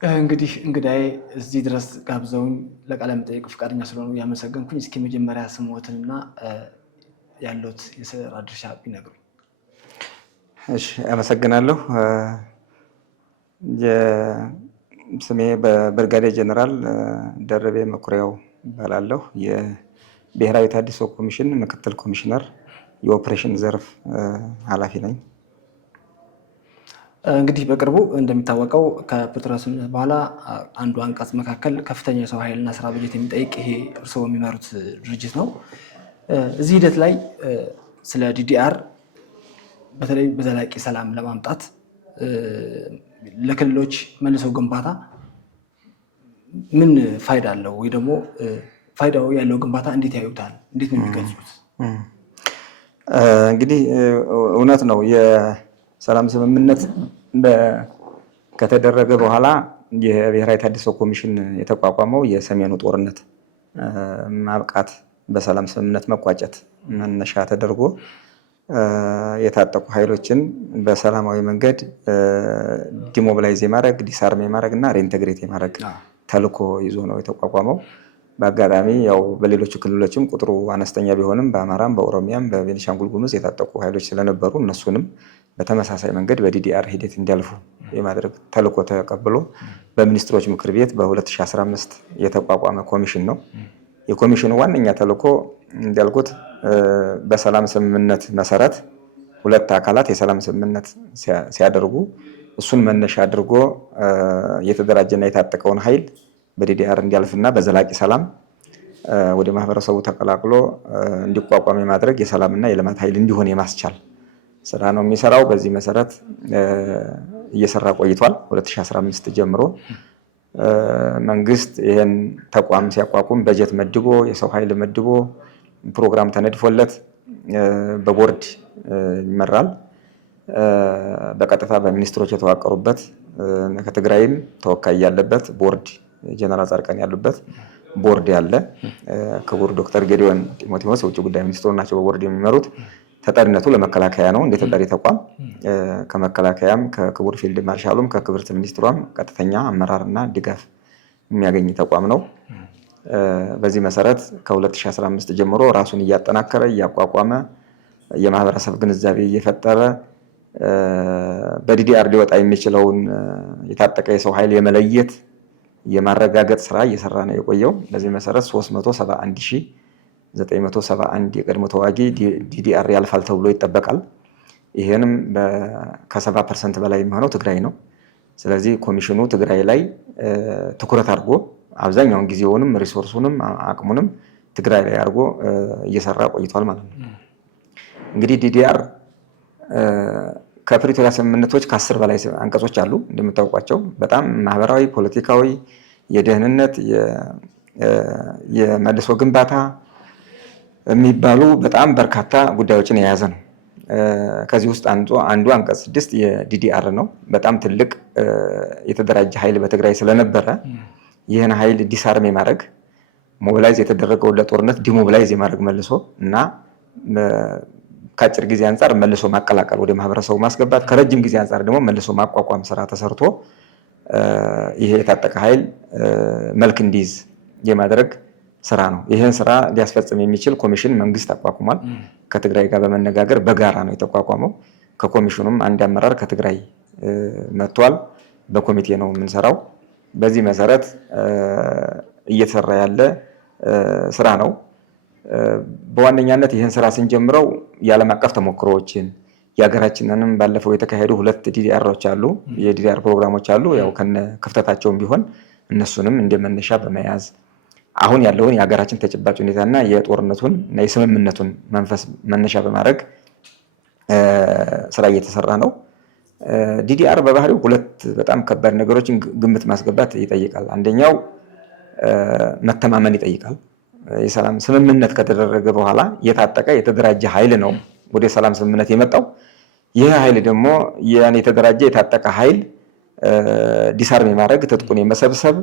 እንግዲህ እንግዳዬ እዚህ ድረስ ጋብዘውኝ ለቃለ መጠይቅ ፈቃደኛ ስለሆኑ ያመሰገንኩኝ። እስኪ መጀመሪያ ስምዎትንና ያለዎት የስራ ድርሻ ቢነግሩኝ። እሺ አመሰግናለሁ። ስሜ በብርጋዴር ጀነራል ደርቤ መኩሪያው እባላለሁ። የብሔራዊ ተሃድሶ ኮሚሽን ምክትል ኮሚሽነር የኦፕሬሽን ዘርፍ ኃላፊ ነኝ። እንግዲህ በቅርቡ እንደሚታወቀው ከፕሪቶሪያ ስምምነት በኋላ አንዱ አንቀጽ መካከል ከፍተኛ የሰው ኃይልና ስራ በጀት የሚጠይቅ ይሄ እርስዎ የሚመሩት ድርጅት ነው። እዚህ ሂደት ላይ ስለ ዲዲአር በተለይ በዘላቂ ሰላም ለማምጣት ለክልሎች መልሰው ግንባታ ምን ፋይዳ አለው ወይ ደግሞ ፋይዳው ያለው ግንባታ እንዴት ያዩታል? እንዴት ነው የሚገልጹት? እንግዲህ እውነት ነው የሰላም ስምምነት ከተደረገ በኋላ የብሔራዊ ተሃድሶ ኮሚሽን የተቋቋመው የሰሜኑ ጦርነት ማብቃት በሰላም ስምምነት መቋጨት መነሻ ተደርጎ የታጠቁ ኃይሎችን በሰላማዊ መንገድ ዲሞቢላይዝ የማድረግ ዲስአርም የማድረግ እና ሪኢንተግሬት የማድረግ ተልዕኮ ይዞ ነው የተቋቋመው። በአጋጣሚ ያው በሌሎቹ ክልሎችም ቁጥሩ አነስተኛ ቢሆንም በአማራም በኦሮሚያም በቤኒሻንጉል ጉሙዝ የታጠቁ ኃይሎች ስለነበሩ እነሱንም በተመሳሳይ መንገድ በዲዲአር ሂደት እንዲያልፉ የማድረግ ተልዕኮ ተቀብሎ በሚኒስትሮች ምክር ቤት በ2015 የተቋቋመ ኮሚሽን ነው። የኮሚሽኑ ዋነኛ ተልዕኮ እንዳልኩት በሰላም ስምምነት መሰረት ሁለት አካላት የሰላም ስምምነት ሲያደርጉ እሱን መነሻ አድርጎ የተደራጀና የታጠቀውን ኃይል በዲዲአር እንዲያልፍና በዘላቂ ሰላም ወደ ማህበረሰቡ ተቀላቅሎ እንዲቋቋም የማድረግ የሰላምና የልማት ኃይል እንዲሆን የማስቻል ስራ ነው የሚሰራው። በዚህ መሰረት እየሰራ ቆይቷል። 2015 ጀምሮ መንግስት ይሄን ተቋም ሲያቋቁም በጀት መድቦ የሰው ኃይል መድቦ ፕሮግራም ተነድፎለት በቦርድ ይመራል። በቀጥታ በሚኒስትሮች የተዋቀሩበት ከትግራይም ተወካይ ያለበት ቦርድ ጀነራል ጻድቃን ያሉበት ቦርድ ያለ ክቡር ዶክተር ጌዲዮን ጢሞቴዎስ የውጭ ጉዳይ ሚኒስትሩ ናቸው በቦርድ የሚመሩት። ተጠሪነቱ ለመከላከያ ነው እንደ ተጠሪ ተቋም። ከመከላከያም ከክቡር ፊልድ ማርሻሉም ከክብርት ሚኒስትሯም ቀጥተኛ አመራርና ድጋፍ የሚያገኝ ተቋም ነው። በዚህ መሰረት ከ2015 ጀምሮ ራሱን እያጠናከረ እያቋቋመ የማህበረሰብ ግንዛቤ እየፈጠረ በዲዲአር ሊወጣ የሚችለውን የታጠቀ የሰው ኃይል የመለየት የማረጋገጥ ስራ እየሰራ ነው የቆየው። በዚህ መሰረት 371971 የቀድሞ ተዋጊ ዲዲአር ያልፋል ተብሎ ይጠበቃል። ይሄንም ከ70% በላይ የሚሆነው ትግራይ ነው። ስለዚህ ኮሚሽኑ ትግራይ ላይ ትኩረት አድርጎ አብዛኛውን ጊዜውንም ሪሶርሱንም አቅሙንም ትግራይ ላይ አድርጎ እየሰራ ቆይቷል ማለት ነው። እንግዲህ ዲዲአር ከፕሪቶሪያ ስምምነቶች ከ10 በላይ አንቀጾች አሉ እንደምታውቋቸው። በጣም ማህበራዊ፣ ፖለቲካዊ፣ የደህንነት፣ የመልሶ ግንባታ የሚባሉ በጣም በርካታ ጉዳዮችን የያዘ ነው። ከዚህ ውስጥ አንዱ አንቀጽ 6 የዲዲአር ነው። በጣም ትልቅ የተደራጀ ኃይል በትግራይ ስለነበረ ይህን ኃይል ዲስአርም የማድረግ ሞቢላይዝ የተደረገውን ለጦርነት ዲሞቢላይዝ የማድረግ መልሶ እና ከአጭር ጊዜ አንጻር መልሶ ማቀላቀል ወደ ማህበረሰቡ ማስገባት፣ ከረጅም ጊዜ አንጻር ደግሞ መልሶ ማቋቋም ስራ ተሰርቶ ይሄ የታጠቀ ኃይል መልክ እንዲይዝ የማድረግ ስራ ነው። ይህን ስራ ሊያስፈጽም የሚችል ኮሚሽን መንግስት አቋቁሟል። ከትግራይ ጋር በመነጋገር በጋራ ነው የተቋቋመው። ከኮሚሽኑም አንድ አመራር ከትግራይ መጥቷል። በኮሚቴ ነው የምንሰራው። በዚህ መሰረት እየተሰራ ያለ ስራ ነው። በዋነኛነት ይህን ስራ ስንጀምረው የዓለም አቀፍ ተሞክሮዎችን የሀገራችንንም ባለፈው የተካሄዱ 2 ዲዲአሮች አሉ፣ የዲዲአር ፕሮግራሞች አሉ። ያው ከነ ክፍተታቸውም ቢሆን እነሱንም እንደመነሻ በመያዝ አሁን ያለውን የሀገራችን ተጨባጭ ሁኔታና የጦርነቱን እና የስምምነቱን መንፈስ መነሻ በማድረግ ስራ እየተሰራ ነው። ዲዲአር በባህሪው 2 በጣም ከባድ ነገሮችን ግምት ማስገባት ይጠይቃል። አንደኛው መተማመን ይጠይቃል። የሰላም ስምምነት ከተደረገ በኋላ የታጠቀ የተደራጀ ኃይል ነው ወደ ሰላም ስምምነት የመጣው። ይህ ኃይል ደግሞ ያን የተደራጀ የታጠቀ ኃይል ዲስአርም የማድረግ ትጥቁን የመሰብሰብ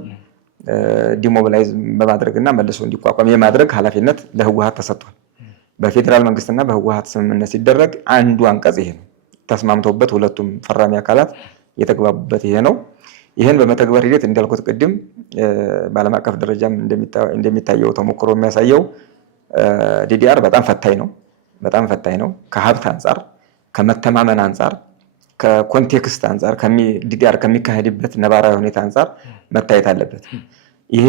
ዲሞቢላይዝ በማድረግና መልሶ እንዲቋቋም የማድረግ ኃላፊነት ለህወሓት ተሰጥቷል። በፌዴራል መንግስትና በህወሓት ስምምነት ሲደረግ አንዱ አንቀጽ ይሄ ነው። ተስማምተውበት ሁለቱም ፈራሚ አካላት የተግባቡበት ይሄ ነው። ይህን በመተግበር ሂደት እንዳልኩት ቅድም በዓለም አቀፍ ደረጃም እንደሚታየው ተሞክሮ የሚያሳየው ዲዲአር በጣም ፈታኝ ነው። ከሀብት አንጻር፣ ከመተማመን አንጻር፣ ከኮንቴክስት አንጻር ዲዲአር ከሚካሄድበት ነባራዊ ሁኔታ አንጻር መታየት አለበት። ይሄ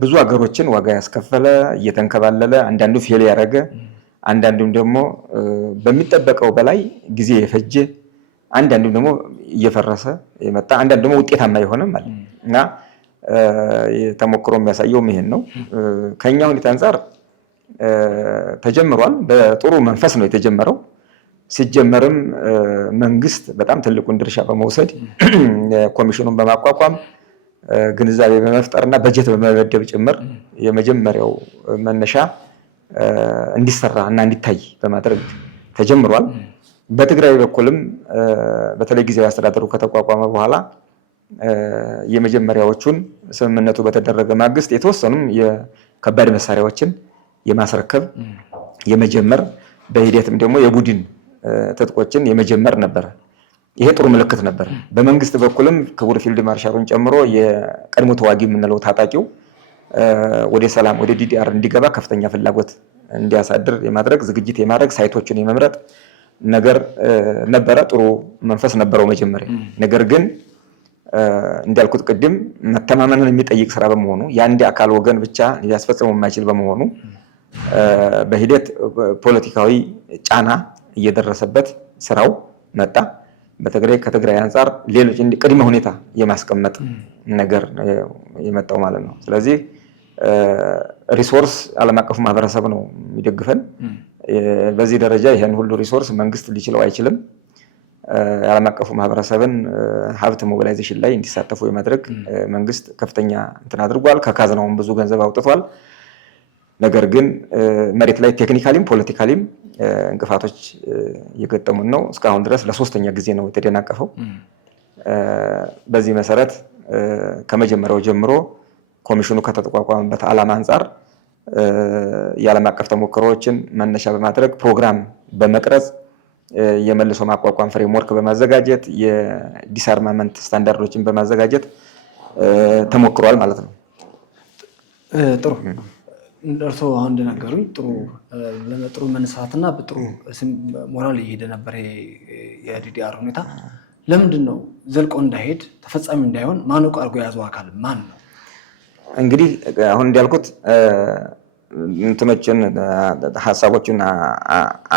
ብዙ ሀገሮችን ዋጋ ያስከፈለ እየተንከባለለ አንዳንዱ ፌል ያደረገ አንዳንዱም ደግሞ በሚጠበቀው በላይ ጊዜ የፈጀ አንዳንዱም ደግሞ እየፈረሰ የመጣ አንዳንዱ ደግሞ ውጤታማ የሆነ ማለት እና ተሞክሮ የሚያሳየው ይሄን ነው። ከኛ ሁኔታ አንጻር ተጀምሯል። በጥሩ መንፈስ ነው የተጀመረው። ሲጀመርም መንግስት በጣም ትልቁን ድርሻ በመውሰድ ኮሚሽኑን በማቋቋም ግንዛቤ በመፍጠርና በጀት በመመደብ ጭምር የመጀመሪያው መነሻ እንዲሰራ እና እንዲታይ በማድረግ ተጀምሯል። በትግራይ በኩልም በተለይ ጊዜያዊ አስተዳደሩ ከተቋቋመ በኋላ የመጀመሪያዎቹን ስምምነቱ በተደረገ ማግስት የተወሰኑም የከባድ መሳሪያዎችን የማስረከብ የመጀመር በሂደትም ደግሞ የቡድን ትጥቆችን የመጀመር ነበር። ይሄ ጥሩ ምልክት ነበር። በመንግስት በኩልም ክቡር ፊልድ ማርሻሉን ጨምሮ የቀድሞ ተዋጊ የምንለው ታጣቂው ወደ ሰላም ወደ ዲዲአር እንዲገባ ከፍተኛ ፍላጎት እንዲያሳድር የማድረግ ዝግጅት የማድረግ ሳይቶችን የመምረጥ ነገር ነበረ። ጥሩ መንፈስ ነበረው መጀመሪያ። ነገር ግን እንዳልኩት ቅድም መተማመንን የሚጠይቅ ስራ በመሆኑ የአንድ አካል ወገን ብቻ ሊያስፈጽመው የማይችል በመሆኑ በሂደት ፖለቲካዊ ጫና እየደረሰበት ስራው መጣ። ከትግራይ አንጻር ሌሎች ቅድመ ሁኔታ የማስቀመጥ ነገር የመጣው ማለት ነው። ስለዚህ ሪሶርስ ዓለም አቀፉ ማህበረሰብ ነው የሚደግፈን። በዚህ ደረጃ ይሄን ሁሉ ሪሶርስ መንግስት ሊችለው አይችልም። የዓለም አቀፉ ማህበረሰብን ሀብት ሞቢላይዜሽን ላይ እንዲሳተፉ የማድረግ መንግስት ከፍተኛ እንትን አድርጓል። ከካዝናውም ብዙ ገንዘብ አውጥቷል። ነገር ግን መሬት ላይ ቴክኒካሊም ፖለቲካሊም እንቅፋቶች እየገጠሙን ነው። እስካሁን ድረስ ለሶስተኛ ጊዜ ነው የተደናቀፈው። በዚህ መሰረት ከመጀመሪያው ጀምሮ ኮሚሽኑ ከተቋቋመበት ዓላማ አንጻር የዓለም አቀፍ ተሞክሮዎችን መነሻ በማድረግ ፕሮግራም በመቅረጽ የመልሶ ማቋቋም ፍሬምወርክ በማዘጋጀት የዲስአርማመንት ስታንዳርዶችን በማዘጋጀት ተሞክሯል ማለት ነው። ጥሩ እርስዎ አሁን እንደነገሩኝ ጥሩ መነሳትና በጥሩ ሞራል እየሄደ ነበር የዲዲአር ሁኔታ። ለምንድን ነው ዘልቆ እንዳይሄድ ተፈጻሚ እንዳይሆን ማነቆ አድርጎ የያዘው አካል ማን ነው? እንግዲህ አሁን እንዳልኩት እንትኖችን ሀሳቦችን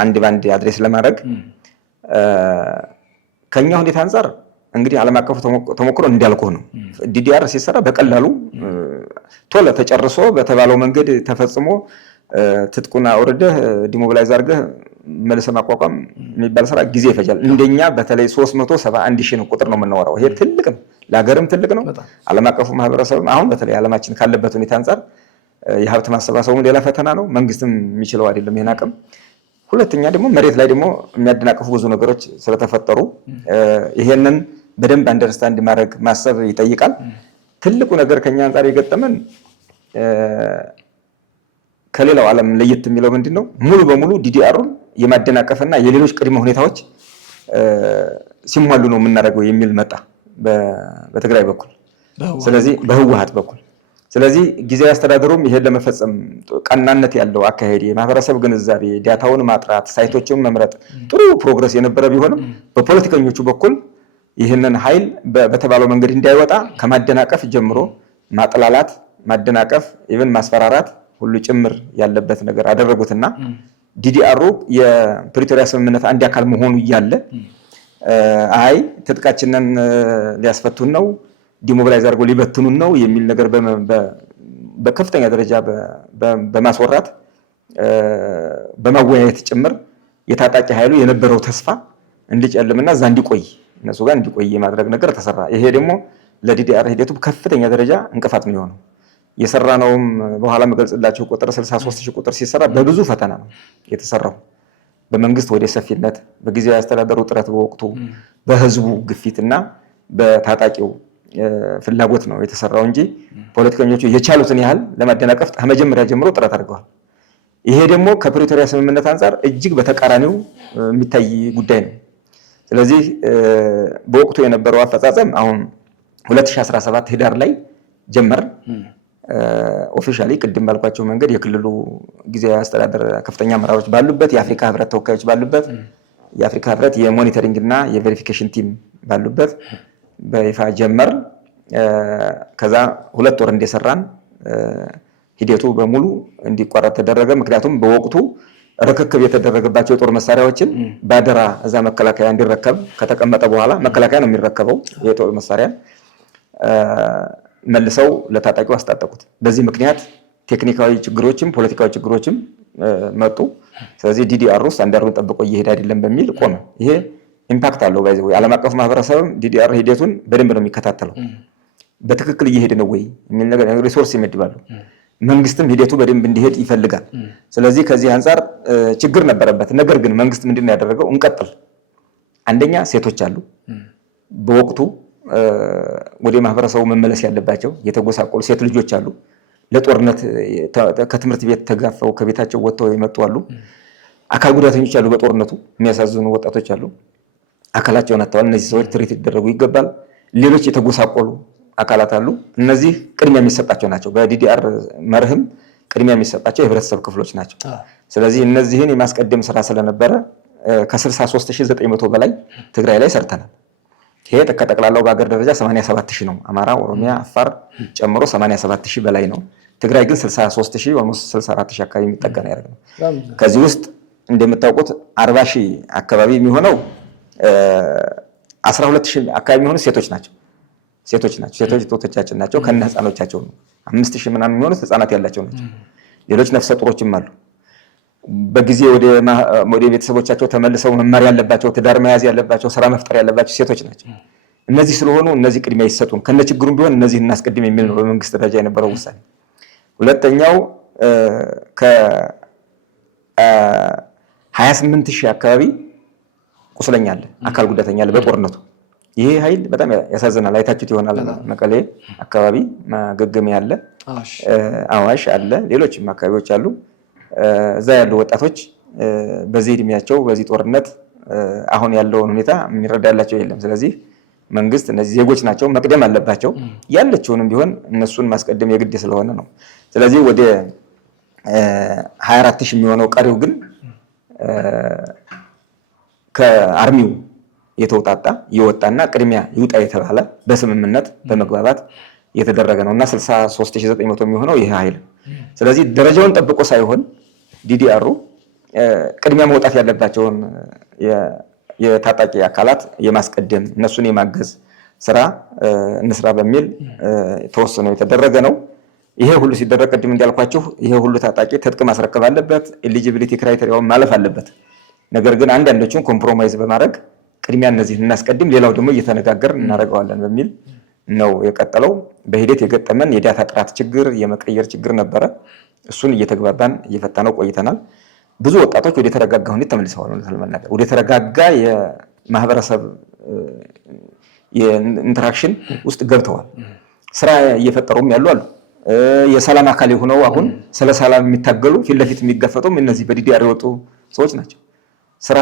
አንድ ባንድ አድሬስ ለማድረግ ከኛ ሁኔታ አንጻር እንግዲህ ዓለም አቀፉ ተሞክሮ እንዳልኩህ ነው። ዲዲአር ሲሰራ በቀላሉ ቶሎ ተጨርሶ በተባለው መንገድ ተፈጽሞ ትጥቁና አውርደህ ዲሞቢላይዝ አድርገህ መልሰህ ማቋቋም የሚባል ስራ ጊዜ ይፈጃል። እንደኛ በተለይ 371 ሺህ ቁጥር ነው የምናወራው። ይሄ ትልቅ ነው፣ ለሀገርም ትልቅ ነው። ዓለም አቀፉ ማህበረሰብም አሁን በተለይ ዓለማችን ካለበት ሁኔታ አንጻር የሀብት ማሰባሰቡም ሌላ ፈተና ነው። መንግስትም የሚችለው አይደለም ይሄን አቅም። ሁለተኛ ደግሞ መሬት ላይ ደግሞ የሚያደናቅፉ ብዙ ነገሮች ስለተፈጠሩ ይሄንን በደንብ አንደርስታንድ ማድረግ ማሰብ ይጠይቃል። ትልቁ ነገር ከኛ አንጻር የገጠመን ከሌላው ዓለም ለየት የሚለው ምንድነው? ሙሉ በሙሉ ዲዲአሩን የማደናቀፍና የሌሎች ቅድመ ሁኔታዎች ሲሟሉ ነው የምናደርገው የሚል መጣ በትግራይ በኩል፣ ስለዚህ በህወሓት በኩል። ስለዚህ ጊዜያዊ አስተዳደሩም ይሄን ለመፈጸም ቀናነት ያለው አካሄድ፣ የማህበረሰብ ግንዛቤ፣ ዳታውን ማጥራት፣ ሳይቶችን መምረጥ ጥሩ ፕሮግረስ የነበረ ቢሆንም በፖለቲከኞቹ በኩል ይህንን ኃይል በተባለው መንገድ እንዳይወጣ ከማደናቀፍ ጀምሮ ማጥላላት፣ ማደናቀፍ፣ ኢቭን ማስፈራራት ሁሉ ጭምር ያለበት ነገር አደረጉትና ዲዲአሩ የፕሪቶሪያ ስምምነት አንድ አካል መሆኑ እያለ አይ ትጥቃችንን ሊያስፈቱን ነው፣ ዲሞቢላይዝ አድርገው ሊበትኑን ነው የሚል ነገር በከፍተኛ ደረጃ በማስወራት በማወያየት ጭምር የታጣቂ ኃይሉ የነበረው ተስፋ እንዲጨልምና እዛ እንዲቆይ እነሱ ጋር እንዲቆይ የማድረግ ነገር ተሰራ። ይሄ ደግሞ ለዲዲአር ሂደቱ ከፍተኛ ደረጃ እንቅፋት ነው የሆነው። የሰራነውም በኋላ መገልጽላችሁ ቁጥር 63000 ቁጥር ሲሰራ በብዙ ፈተና ነው የተሰራው። በመንግስት ወደ ሰፊነት፣ በጊዜያዊ አስተዳደሩ ጥረት፣ በወቅቱ በህዝቡ ግፊትና በታጣቂው ፍላጎት ነው የተሰራው እንጂ ፖለቲከኞቹ የቻሉትን ያህል ለማደናቀፍ ከመጀመሪያ ጀምሮ ጥረት አድርገዋል። ይሄ ደግሞ ከፕሪቶሪያ ስምምነት አንጻር እጅግ በተቃራኒው የሚታይ ጉዳይ ነው። ስለዚህ በወቅቱ የነበረው አፈጻጸም አሁን 2017 ህዳር ላይ ጀመር። ኦፊሻሊ ቅድም ባልኳቸው መንገድ የክልሉ ጊዜያዊ አስተዳደር ከፍተኛ አመራሮች ባሉበት፣ የአፍሪካ ህብረት ተወካዮች ባሉበት፣ የአፍሪካ ህብረት የሞኒተሪንግ እና የቬሪፊኬሽን ቲም ባሉበት በይፋ ጀመር። ከዛ 2 ወር እንደሰራን ሂደቱ በሙሉ እንዲቋረጥ ተደረገ። ምክንያቱም በወቅቱ ርክክብ የተደረገባቸው የጦር መሳሪያዎችን ባደራ እዛ መከላከያ እንዲረከብ ከተቀመጠ በኋላ መከላከያ ነው የሚረከበው የጦር መሳሪያ መልሰው ለታጣቂው አስታጠቁት። በዚህ ምክንያት ቴክኒካዊ ችግሮችም ፖለቲካዊ ችግሮችም መጡ። ስለዚህ ዲዲአር ስታንዳርዱን ጠብቆ እየሄደ አይደለም በሚል ቆመ። ይሄ ኢምፓክት አለው። ባይዘው ዓለም አቀፍ ማህበረሰብም ዲዲአር ሂደቱን በደንብ ነው የሚከታተለው። በትክክል እየሄደ ነው ወይ የሚል ነገር ሪሶርስ ይመድባሉ። መንግስትም ሂደቱ በደንብ እንዲሄድ ይፈልጋል። ስለዚህ ከዚህ አንፃር ችግር ነበረበት። ነገር ግን መንግስት ምንድነው ያደረገው? እንቀጥል። አንደኛ ሴቶች አሉ በወቅቱ ወደ ማህበረሰቡ መመለስ ያለባቸው የተጎሳቆሉ ሴት ልጆች አሉ። ለጦርነት ከትምህርት ቤት ተጋፈው ከቤታቸው ወጥተው የመጡ አሉ። አካል ጉዳተኞች አሉ። በጦርነቱ የሚያሳዝኑ ወጣቶች አሉ። አካላቸውን አጥተዋል። እነዚህ ሰዎች ትሪት ሊደረጉ ይገባል። ሌሎች የተጎሳቆሉ አካላት አሉ። እነዚህ ቅድሚያ የሚሰጣቸው ናቸው። በዲዲአር መርህም ቅድሚያ የሚሰጣቸው የህብረተሰብ ክፍሎች ናቸው። ስለዚህ እነዚህን የማስቀደም ስራ ስለነበረ ከ63900 በላይ ትግራይ ላይ ሰርተናል። ይሄ ከጠቅላላው በአገር ደረጃ 87000 ነው። አማራ፣ ኦሮሚያ፣ አፋር ጨምሮ 87000 በላይ ነው። ትግራይ ግን 63000 ወይስ 64000 አካባቢ የሚጠጋ ነው ያደረግነው። ከዚህ ውስጥ እንደምታውቁት 40000 አካባቢ የሚሆነው 12000 አካባቢ የሚሆኑ ሴቶች ናቸው። ሴቶች ቶቶቻችን ናቸው። ከነ ህፃኖቻቸው ነው። 5000 ምናምን የሚሆኑት ህፃናት ያላቸው ናቸው። ሌሎች ነፍሰ ጡሮችም አሉ። በጊዜ ወደ ቤተሰቦቻቸው ተመልሰው መማር ያለባቸው፣ ትዳር መያዝ ያለባቸው፣ ስራ መፍጠር ያለባቸው ሴቶች ናቸው። እነዚህ ስለሆኑ እነዚህ ቅድሚያ ይሰጡን፣ ከነችግሩም ቢሆን እነዚህ እናስቀድም የሚል ነው በመንግስት ደረጃ የነበረው ውሳኔ። ሁለተኛው ከ28000 አካባቢ ቁስለኛ አለ፣ አካል ጉዳተኛ አለ በጦርነቱ። ይሄ ኃይል በጣም ያሳዝናል። አይታችሁት ይሆናል። መቀሌ አካባቢ ማገገሚያ አለ፣ አዋሽ አለ፣ ሌሎችም አካባቢዎች አሉ። እዛ ያሉ ወጣቶች በዚህ እድሜያቸው በዚህ ጦርነት አሁን ያለውን ሁኔታ የሚረዳላቸው የለም። ስለዚህ መንግስት እነዚህ ዜጎች ናቸው፣ መቅደም አለባቸው። ያለችውንም ቢሆን እነሱን ማስቀደም የግድ ስለሆነ ነው። ስለዚህ ወደ 24000 የሚሆነው ቀሪው ግን ከአርሚው የተውጣጣ የወጣና ቅድሚያ ይውጣ የተባለ በስምምነት በመግባባት የተደረገ ነውና 63900 የሚሆነው ይሄ ኃይል። ስለዚህ ደረጃውን ጠብቆ ሳይሆን ዲዲአሩ ቅድሚያ መውጣት ያለባቸውን የታጣቂ አካላት የማስቀደም እነሱን የማገዝ ስራ እንስራ በሚል ተወስኖ የተደረገ ነው። ይሄ ሁሉ ሲደረግ ቅድም እንዳልኳችሁ ይሄ ሁሉ ታጣቂ ትጥቅ ማስረከብ አለበት፣ ኤሊጂቢሊቲ ክራይቴሪያውን ማለፍ አለበት። ነገር ግን አንዳንዶቹን ኮምፕሮማይዝ በማድረግ ቅድሚያ እነዚህ እናስቀድም፣ ሌላው ደግሞ እየተነጋገርን እናደርገዋለን በሚል ነው የቀጠለው። በሂደት የገጠመን የዳታ ጥራት ችግር፣ የመቀየር ችግር ነበረ። እሱን እየተግባባን እየፈታነው ቆይተናል። ብዙ ወጣቶች ወደ ተረጋጋ ሁኔታ ተመልሰዋል። ለመናገር ወደ ተረጋጋ የማህበረሰብ የኢንተራክሽን ውስጥ ገብተዋል። ስራ እየፈጠሩም ያሉ አሉ። የሰላም አካል የሆነው አሁን ስለ ሰላም የሚታገሉ ፊት ለፊት የሚጋፈጡም እነዚህ በዲዲአር የወጡ ሰዎች ናቸው። ስራ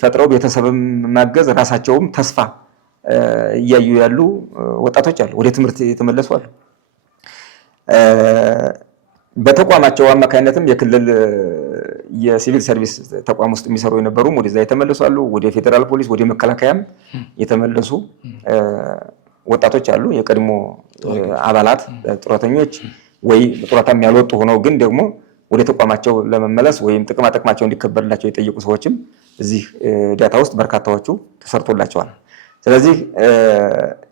ፈጥረው ቤተሰብም ማገዝ ራሳቸውም ተስፋ እያዩ ያሉ ወጣቶች አሉ። ወደ ትምህርት የተመለሱ አሉ። በተቋማቸው አማካኝነትም የክልል የሲቪል ሰርቪስ ተቋም ውስጥ የሚሰሩ የነበሩም ወደዛ የተመለሱ አሉ። ወደ ፌዴራል ፖሊስ፣ ወደ መከላከያም የተመለሱ ወጣቶች አሉ። የቀድሞ አባላት ጡረተኞች ወይ ጡረታም ያልወጡ ሆነው ግን ደግሞ ወደ ተቋማቸው ለመመለስ ወይም ጥቅማቸው እንዲከበርላቸው የጠየቁ ሰዎችም እዚህ ዳታ ውስጥ በርካታዎቹ ተሰርቶላቸዋል። ስለዚህ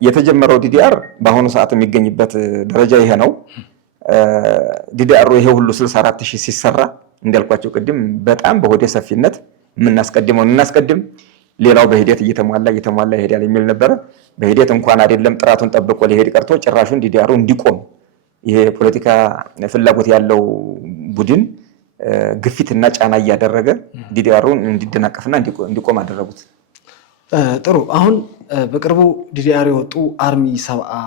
የተጀመረው ዲዲአር በአሁኑ ሰዓት የሚገኝበት ደረጃ ይሄ ነው። ዲዲአር ይሄ ሁሉ 64000 ሲሰራ እንዳልኳቸው ቅድም በጣም በሆደ ሰፊነት የምናስቀድመውን እናስቀድም፣ ሌላው በሂደት እየተሟላ ይሄዳል የሚል ነበረ። በሂደት እንኳን አይደለም ጥራቱን ጠብቆ ሊሄድ ቀርቶ ጭራሹን ዲዲአሩ እንዲቆም ይሄ የፖለቲካ ፍላጎት ያለው ቡድን ግፊትና ጫና እያደረገ ዲዲአሩን እንዲደናቀፍና እንዲቆም አደረጉት። ጥሩ። አሁን በቅርቡ ዲዲአር የወጡ አርሚ 70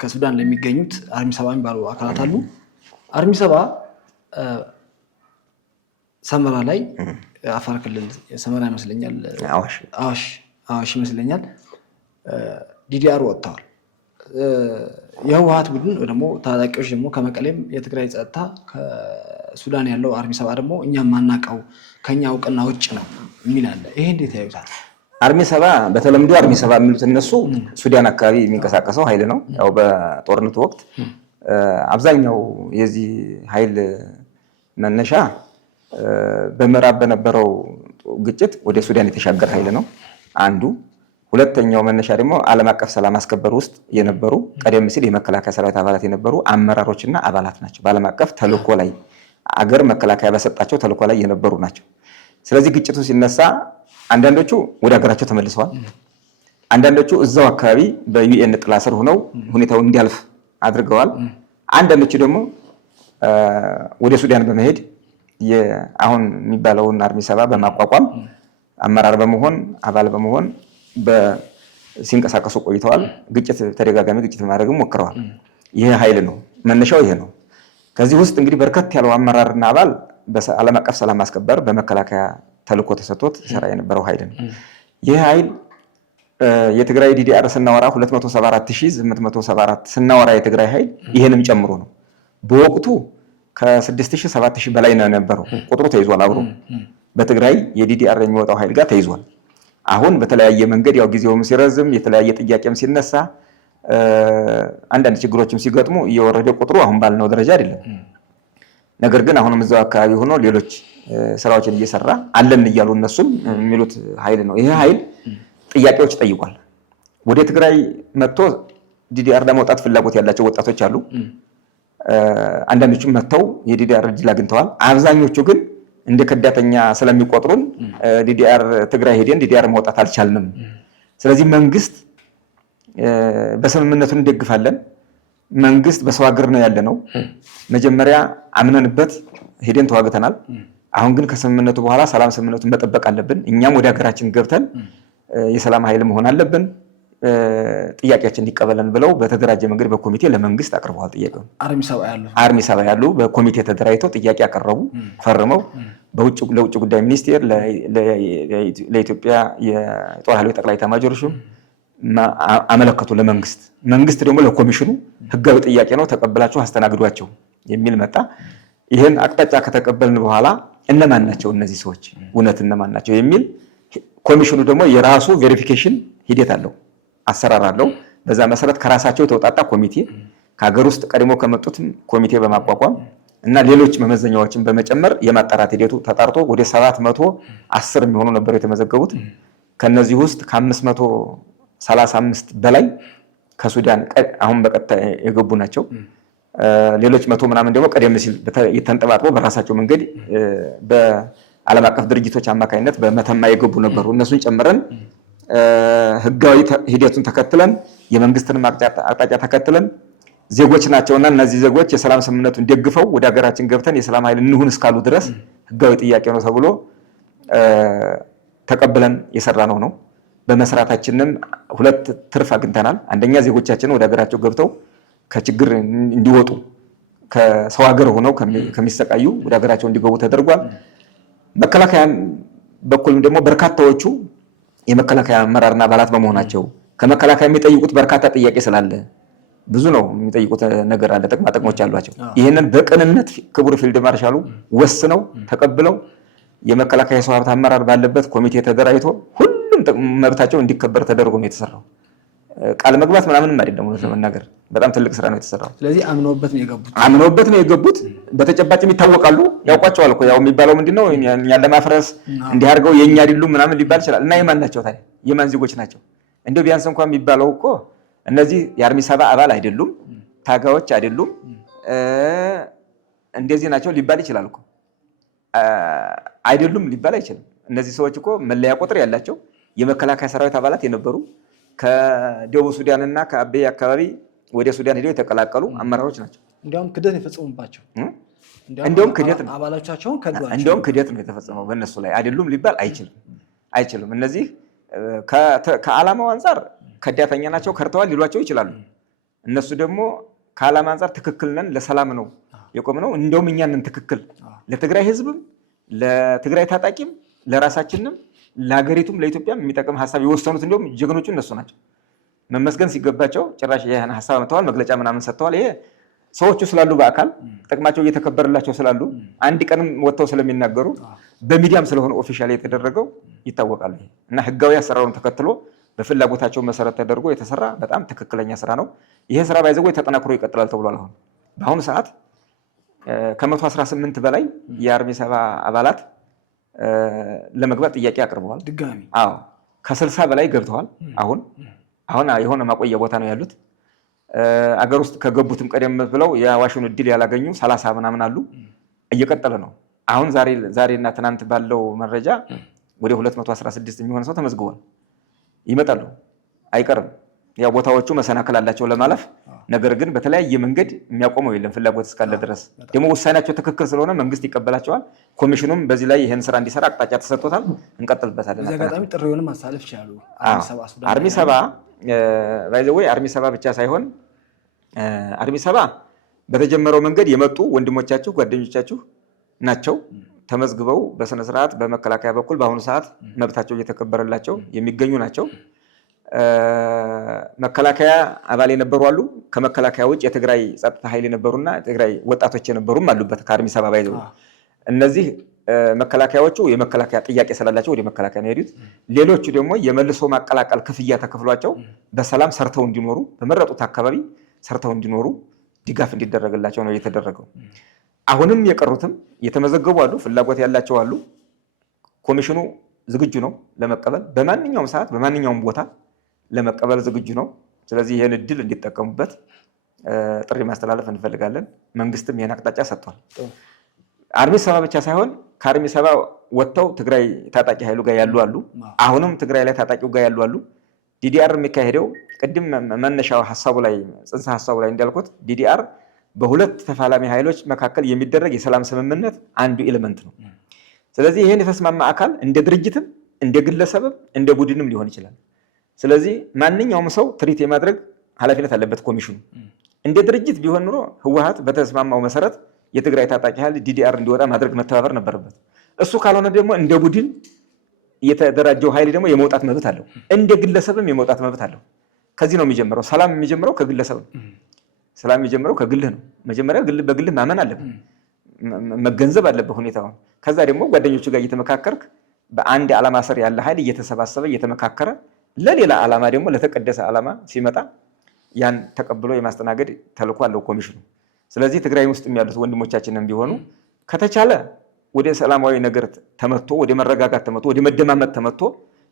ከሱዳን ለሚገኙት አርሚ 70 የሚባሉ አካላት አሉ። አርሚ 70 ሰመራ ላይ አፋር ክልል ሰመራ ይመስለኛል፣ አዋሽ ይመስለኛል ዲዲአር ወጥተዋል። የህወሓት ቡድን ደግሞ ታጣቂዎች ደግሞ ከመቀሌም የትግራይ ጸጥታ ከሱዳን ያለው አርሚ ሰባ ደግሞ እኛም ማናቀው ከኛ እውቅና ውጭ ነው የሚል አለ። ይሄ እንዴት ያዩታል? አርሚ ሰባ በተለምዶ አርሚ ሰባ የሚሉት እነሱ ሱዳን አካባቢ የሚንቀሳቀሰው ኃይል ነው። ያው በጦርነቱ ወቅት አብዛኛው የዚህ ኃይል መነሻ በምዕራብ በነበረው ግጭት ወደ ሱዳን የተሻገረ ኃይል ነው አንዱ። ሁለተኛው መነሻ ደግሞ ዓለም አቀፍ ሰላም ማስከበር ውስጥ የነበሩ ቀደም ሲል የመከላከያ ሰራዊት አባላት የነበሩ አመራሮችና አባላት ናቸው። በዓለም አቀፍ ተልዕኮ ላይ አገር መከላከያ በሰጣቸው ተልዕኮ ላይ የነበሩ ናቸው። ስለዚህ ግጭቱ ሲነሳ አንዳንዶቹ ወደ ሀገራቸው ተመልሰዋል። አንዳንዶቹ እዛው አካባቢ በዩኤን ጥላ ስር ሆነው ሁኔታውን እንዲያልፍ አድርገዋል። አንዳንዶቹ ደግሞ ወደ ሱዳን በመሄድ አሁን የሚባለውን አርሚ ሰባ በማቋቋም አመራር በመሆን አባል በመሆን ሲንቀሳቀሱ ቆይተዋል። ተደጋጋሚ ግጭት በማድረግም ሞክረዋል። ይሄ ኃይል ነው መነሻው ይሄ ነው። ከዚህ ውስጥ እንግዲህ በርከት ያለው አመራርና አባል በዓለም አቀፍ ሰላም ማስከበር በመከላከያ ተልዕኮ ተሰጥቶት ይሰራ የነበረው ኃይል ነው። ይህ ኃይል የትግራይ ዲዲአር ስናወራ 274874 ስናወራ የትግራይ ኃይል ይሄንም ጨምሮ ነው። በወቅቱ ከ6000 7000 በላይ ነው የነበረው። ቁጥሩ ተይዟል። አብሮ በትግራይ የዲዲአር የሚወጣው ኃይል ጋር ተይዟል። አሁን በተለያየ መንገድ ያው ጊዜውም ሲረዝም የተለያየ ጥያቄም ሲነሳ አንዳንድ ችግሮችም ሲገጥሙ እየወረደ ቁጥሩ አሁን ባልነው ደረጃ አይደለም። ነገር ግን አሁንም እዛው አካባቢ ሆኖ ሌሎች ስራዎችን እየሰራ አለን እያሉ እነሱም የሚሉት ኃይል ነው። ይሄ ኃይል ጥያቄዎች ጠይቋል። ወደ ትግራይ መጥቶ ዲዲአር ለመውጣት ፍላጎት ያላቸው ወጣቶች አሉ። አንዳንዶቹም መጥተው የዲዲአር እድል አግኝተዋል። አብዛኞቹ ግን እንደ ከዳተኛ ስለሚቆጥሩን ዲዲአር ትግራይ ሄደን ዲዲአር መውጣት አልቻልንም። ስለዚህ መንግስት በስምምነቱ እንደግፋለን። መንግስት በሰው ሀገር ነው ያለ ነው። መጀመሪያ አምነንበት ሄደን ተዋግተናል። አሁን ግን ከስምምነቱ በኋላ ሰላም ስምምነቱን መጠበቅ አለብን። እኛም ወደ ሀገራችን ገብተን የሰላም ኃይል መሆን አለብን። ጥያቄያችን እንዲቀበለን ብለው በተደራጀ መንገድ በኮሚቴ ለመንግስት አቅርበዋል። ጥያቄው አርሚ ሰባ ያሉ በኮሚቴ ተደራጅተው ጥያቄ ያቀረቡ ፈርመው ለውጭ ጉዳይ ሚኒስቴር፣ ለኢትዮጵያ የጦር ኃይሎች ጠቅላይ ኤታማዦር ሹም አመለከቱ ለመንግስት። መንግስት ደግሞ ለኮሚሽኑ ህጋዊ ጥያቄ ነው ተቀብላችሁ አስተናግዷቸው የሚል መጣ። ይህን አቅጣጫ ከተቀበልን በኋላ እነማን ናቸው እነዚህ ሰዎች እውነት እነማን ናቸው የሚል ኮሚሽኑ ደግሞ የራሱ ቬሪፊኬሽን ሂደት አለው፣ አሰራር አለው። በዛ መሰረት ከራሳቸው የተውጣጣ ኮሚቴ ከሀገር ውስጥ ቀድሞ ከመጡት ኮሚቴ በማቋቋም እና ሌሎች መመዘኛዎችን በመጨመር የማጣራት ሂደቱ ተጣርቶ ወደ 710 የሚሆኑ ነበሩ የተመዘገቡት። ከነዚህ ውስጥ ከ535 በላይ ከሱዳን አሁን በቀጥታ የገቡ ናቸው። ሌሎች 100 ምናምን ደግሞ ቀደም ሲል የተንጠባጥበው በራሳቸው መንገድ በዓለም አቀፍ ድርጅቶች አማካኝነት በመተማ የገቡ ነበሩ። እነሱን ጨምረን ህጋዊ ሂደቱን ተከትለን የመንግስትንም አቅጣጫ ተከትለን ዜጎች ናቸውና እነዚህ ዜጎች የሰላም ስምምነቱን ደግፈው ወደ ሀገራችን ገብተን የሰላም ኃይል እንሁን እስካሉ ድረስ ህጋዊ ጥያቄ ነው ተብሎ ተቀብለን የሰራነው ነው። በመስራታችንም ሁለት ትርፍ አግኝተናል። አንደኛ ዜጎቻችን ወደ ሀገራቸው ገብተው ከችግር እንዲወጡ ከሰው ሀገር ሆነው ከሚሰቃዩ ወደ ሀገራቸው እንዲገቡ ተደርጓል። መከላከያ በኩልም ደግሞ በርካታዎቹ የመከላከያ አመራርና አባላት በመሆናቸው ከመከላከያ የሚጠይቁት በርካታ ጥያቄ ስላለ ብዙ ነው የሚጠይቁት ነገር አለ፣ ጥቅሞች አሏቸው። ይህንን በቅንነት ክቡር ፊልድ ማርሻሉ ወስነው ተቀብለው የመከላከያ ሰው ሀብት አመራር ባለበት ኮሚቴ ተደራጅቶ ሁሉም መብታቸው እንዲከበር ተደርጎ ነው የተሰራው። ቃል መግባት ምናምንም አይደለም ለመናገር በጣም ትልቅ ስራ ነው የተሰራው። ስለዚህ አምነውበት ነው የገቡት። በተጨባጭም ይታወቃሉ፣ ያውቋቸዋል እኮ። ያው የሚባለው ምንድነው እኛን ለማፍረስ እንዲያርገው የኛ አይደሉም ምናምን ሊባል ይችላል። እና የማን ናቸው ታዲያ? የማን ዜጎች ናቸው? እንደው ቢያንስ እንኳን የሚባለው እኮ እነዚህ የአርሚ ሰባ አባል አይደሉም፣ ታጋዮች አይደሉም፣ እንደዚህ ናቸው ሊባል ይችላል እኮ። አይደሉም ሊባል አይችልም። እነዚህ ሰዎች እኮ መለያ ቁጥር ያላቸው የመከላከያ ሰራዊት አባላት የነበሩ ከደቡብ ሱዳን እና ከአቤይ አካባቢ ወደ ሱዳን ሄደው የተቀላቀሉ አመራሮች ናቸው። እንዲያውም ክደት የፈጸሙባቸው እንዲያውም ክደት ነው፣ አባሎቻቸውን ከዷቸው። እንዲያውም ክደት ነው የተፈጸመው በእነሱ ላይ። አይደሉም ሊባል አይችልም። እነዚህ ከዓላማው አንጻር ከዳተኛ ናቸው፣ ከርተዋል ሊሏቸው ይችላሉ። እነሱ ደግሞ ከዓላማ አንጻር ትክክል ነን፣ ለሰላም ነው የቆምነው፣ እንደውም እኛ ነን ትክክል፣ ለትግራይ ህዝብም ለትግራይ ታጣቂም ለራሳችንም ለሀገሪቱም ለኢትዮጵያም የሚጠቅም ሀሳብ የወሰኑት እንደውም ጀግኖቹ እነሱ ናቸው። መመስገን ሲገባቸው ጭራሽ ይሄን ሐሳብ አመጣዋል፣ መግለጫ ምናምን ሰጥተዋል። ይሄ ሰዎቹ ስላሉ በአካል ጥቅማቸው እየተከበረላቸው ስላሉ አንድ ቀንም ወጥተው ስለሚናገሩ በሚዲያም ስለሆነ ኦፊሻሊ የተደረገው ይታወቃል። እና ህጋዊ አሰራሩን ተከትሎ በፍላጎታቸው መሰረት ተደርጎ የተሰራ በጣም ትክክለኛ ስራ ነው። ይሄ ስራ ባይዘው ተጠናክሮ ይቀጥላል ተብሏል። በአሁኑ ሰዓት ከ118 በላይ የአርሚ 70 አባላት ለመግባት ጥያቄ አቅርበዋል። ድጋሚ አዎ ከ60 በላይ ገብተዋል። አሁን የሆነ ማቆያ ቦታ ነው ያሉት። አገር ውስጥ ከገቡትም ቀደም ብለው የአዋሽን እድል ያላገኙ 30 ምናምን አሉ። እየቀጠለ ነው። አሁን ዛሬና ትናንት ባለው መረጃ ወደ 216 የሚሆን ሰው ተመዝግቧል። ይመጣሉ፣ አይቀርም። ያው ቦታዎቹ መሰናከል አላቸው ለማለፍ። ነገር ግን በተለያየ መንገድ የሚያቆመው የለም ፍላጎት እስካለ ድረስ። ደግሞ ውሳኔያቸው ትክክል ስለሆነ መንግስት ይቀበላቸዋል። ኮሚሽኑም በዚህ ላይ ይህን ስራ እንዲሰራ አቅጣጫ ተሰጥቶታል። እንቀጥልበታለን። በዚህ አጋጣሚ ጥሪውንም ማሳለፍ ይችላሉ። አርሚ 70 ባይ ዘ ወይ አርሚ 70 ብቻ ሳይሆን አርሚ 70 በተጀመረው መንገድ የመጡ ወንድሞቻችሁ ጓደኞቻችሁ ናቸው። ተመዝግበው በስነ ስርዓት በመከላከያ በኩል በአሁኑ ሰዓት መብታቸው እየተከበረላቸው የሚገኙ ናቸው። መከላከያ አባል የነበሩ አሉ። ከመከላከያ ውጭ የትግራይ ጸጥታ ኃይል የነበሩና የትግራይ ወጣቶች የነበሩም አሉበት ከአርሚ 70 ባይዘው። እነዚህ መከላከያዎቹ የመከላከያ ጥያቄ ስላላቸው ወደ መከላከያ ነው የሄዱት። ሌሎቹ ደግሞ የመልሶ ማቀላቀል ክፍያ ተከፍሏቸው በሰላም ሰርተው እንዲኖሩ በመረጡት አካባቢ ሰርተው እንዲኖሩ ድጋፍ እንዲደረግላቸው ነው የተደረገው። አሁንም የቀሩትም የተመዘገቡ አሉ፣ ፍላጎት ያላቸው አሉ። ኮሚሽኑ ዝግጁ ነው ለመቀበል፣ በማንኛውም ሰዓት በማንኛውም ቦታ ለመቀበል ዝግጁ ነው። ስለዚህ ይህን እድል እንዲጠቀሙበት ጥሪ ማስተላለፍ እንፈልጋለን። መንግስትም ይህን አቅጣጫ ሰጥቷል። አርሚ 70 ብቻ ሳይሆን ከአርሚ 70 ወጥተው ትግራይ ታጣቂ ኃይሉ ጋር ያሉ አሉ። አሁንም ትግራይ ላይ ታጣቂው ጋር ያሉ አሉ። ዲዲአር የሚካሄደው ቅድም መነሻው ሐሳቡ ላይ ጽንሰ ሐሳቡ ላይ እንዳልኩት ዲዲአር በሁለት ተፋላሚ ኃይሎች መካከል የሚደረግ የሰላም ስምምነት አንዱ ኤሌመንት ነው። ስለዚህ ይህን የተስማማ አካል እንደ ድርጅትም እንደ ግለሰብም እንደ ቡድንም ሊሆን ይችላል። ስለዚህ ማንኛውም ሰው ትሪት የማድረግ ኃላፊነት አለበት ኮሚሽኑ። እንደ ድርጅት ቢሆን ኑሮ ህወሓት በተስማማው መሰረት የትግራይ ታጣቂ ኃይል ዲዲአር እንዲወጣ ማድረግ መተባበር ነበረበት። እሱ ካልሆነ ደግሞ እንደ ቡድን የተደራጀው ኃይል ደግሞ የመውጣት መብት አለው። እንደ ግለሰብም የመውጣት መብት አለው። ከዚህ ነው የሚጀምረው። ሰላም የሚጀምረው ከግለሰብ ነው። ሰላም የሚጀምረው ከግልህ ነው። መጀመሪያ በግልህ ማመን አለብህ፣ መገንዘብ አለብህ ሁኔታውን። ከዛ ደግሞ ጓደኞቹ ጋር እየተመካከርክ በአንድ ዓላማ ስር ያለ ኃይል እየተሰባሰበ እየተመካከረ ለሌላ ዓላማ ደግሞ ለተቀደሰ ዓላማ ሲመጣ ያን ተቀብሎ የማስተናገድ ተልዕኮ አለው ኮሚሽኑ። ስለዚህ ትግራይ ውስጥ ያሉት ወንድሞቻችንም ቢሆኑ ከተቻለ ወደ ሰላማዊ ነገር ተመቶ ወደ መረጋጋት ተመቶ ወደ መደማመጥ ተመቶ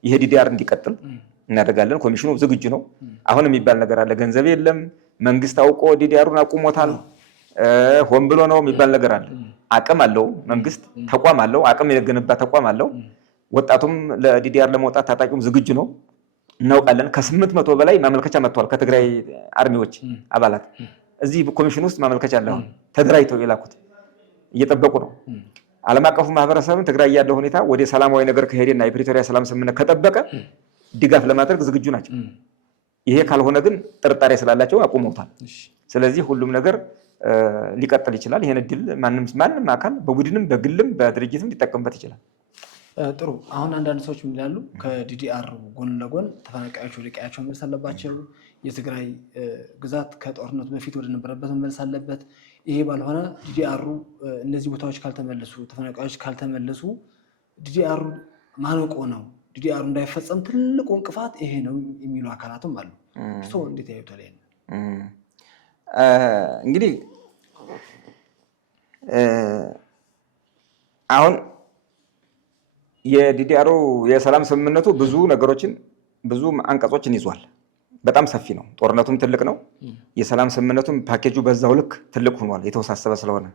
ይሄ ዲዲአር እንዲቀጥል እናደርጋለን። ኮሚሽኑ ዝግጁ ነው። አሁን የሚባል ነገር አለ፣ ገንዘብ የለም መንግስት አውቆ ዲዲአሩን አቁሞታል፣ ሆን ብሎ ነው የሚባል ነገር አለ። አቅም አለው መንግስት፣ ተቋም አለው፣ አቅም የገነባ ተቋም አለው። ወጣቱም ለዲዲአር ለመውጣት ታጣቂውም ዝግጁ ነው፣ እናውቃለን። ከ800 በላይ ማመልከቻ መጥቷል ከትግራይ አርሚዎች አባላት። እዚህ ኮሚሽን ውስጥ ማመልከቻ አለ፣ ተደራጅተው የላኩት እየጠበቁ ነው። ዓለም አቀፉ ማህበረሰብም ትግራይ ያለው ሁኔታ ወደ ሰላማዊ ነገር ከሄደና የፕሪቶሪያ ሰላም ስምምነት ከጠበቀ ድጋፍ ለማድረግ ዝግጁ ናቸው። ይሄ ካልሆነ ግን ጥርጣሬ ስላላቸው አቁመውታል። ስለዚህ ሁሉም ነገር ሊቀጥል ይችላል። ይሄን እድል ማንም አካል በቡድንም በግልም በድርጅትም ሊጠቀምበት ይችላል። ጥሩ። አሁን አንዳንድ ሰዎች ምን ይላሉ? ከዲዲአር ጎን ለጎን ተፈናቃዮች ወደ ቀያቸው መመለስ አለባቸው። የትግራይ ግዛት ከጦርነቱ በፊት ወደ ነበረበት መመለስ አለበት። ይሄ ባልሆነ ዲዲአሩ እነዚህ ቦታዎች ካልተመለሱ፣ ተፈናቃዮች ካልተመለሱ ዲዲአሩ ማነቆ ነው፣ ዲዲአሩ እንዳይፈጸም ትልቁ እንቅፋት ይሄ ነው የሚሉ አካላትም አሉ። እርስዎ እንዴት ያዩታል? እንግዲህ አሁን የዲዲአሩ የሰላም ስምምነቱ ብዙ ነገሮችን ብዙ አንቀጾችን ይዟል። በጣም ሰፊ ነው። ጦርነቱም ትልቅ ነው። የሰላም ስምምነቱም ፓኬጁ በዛው ልክ ትልቅ ሆኗል፣ የተወሳሰበ ስለሆነ።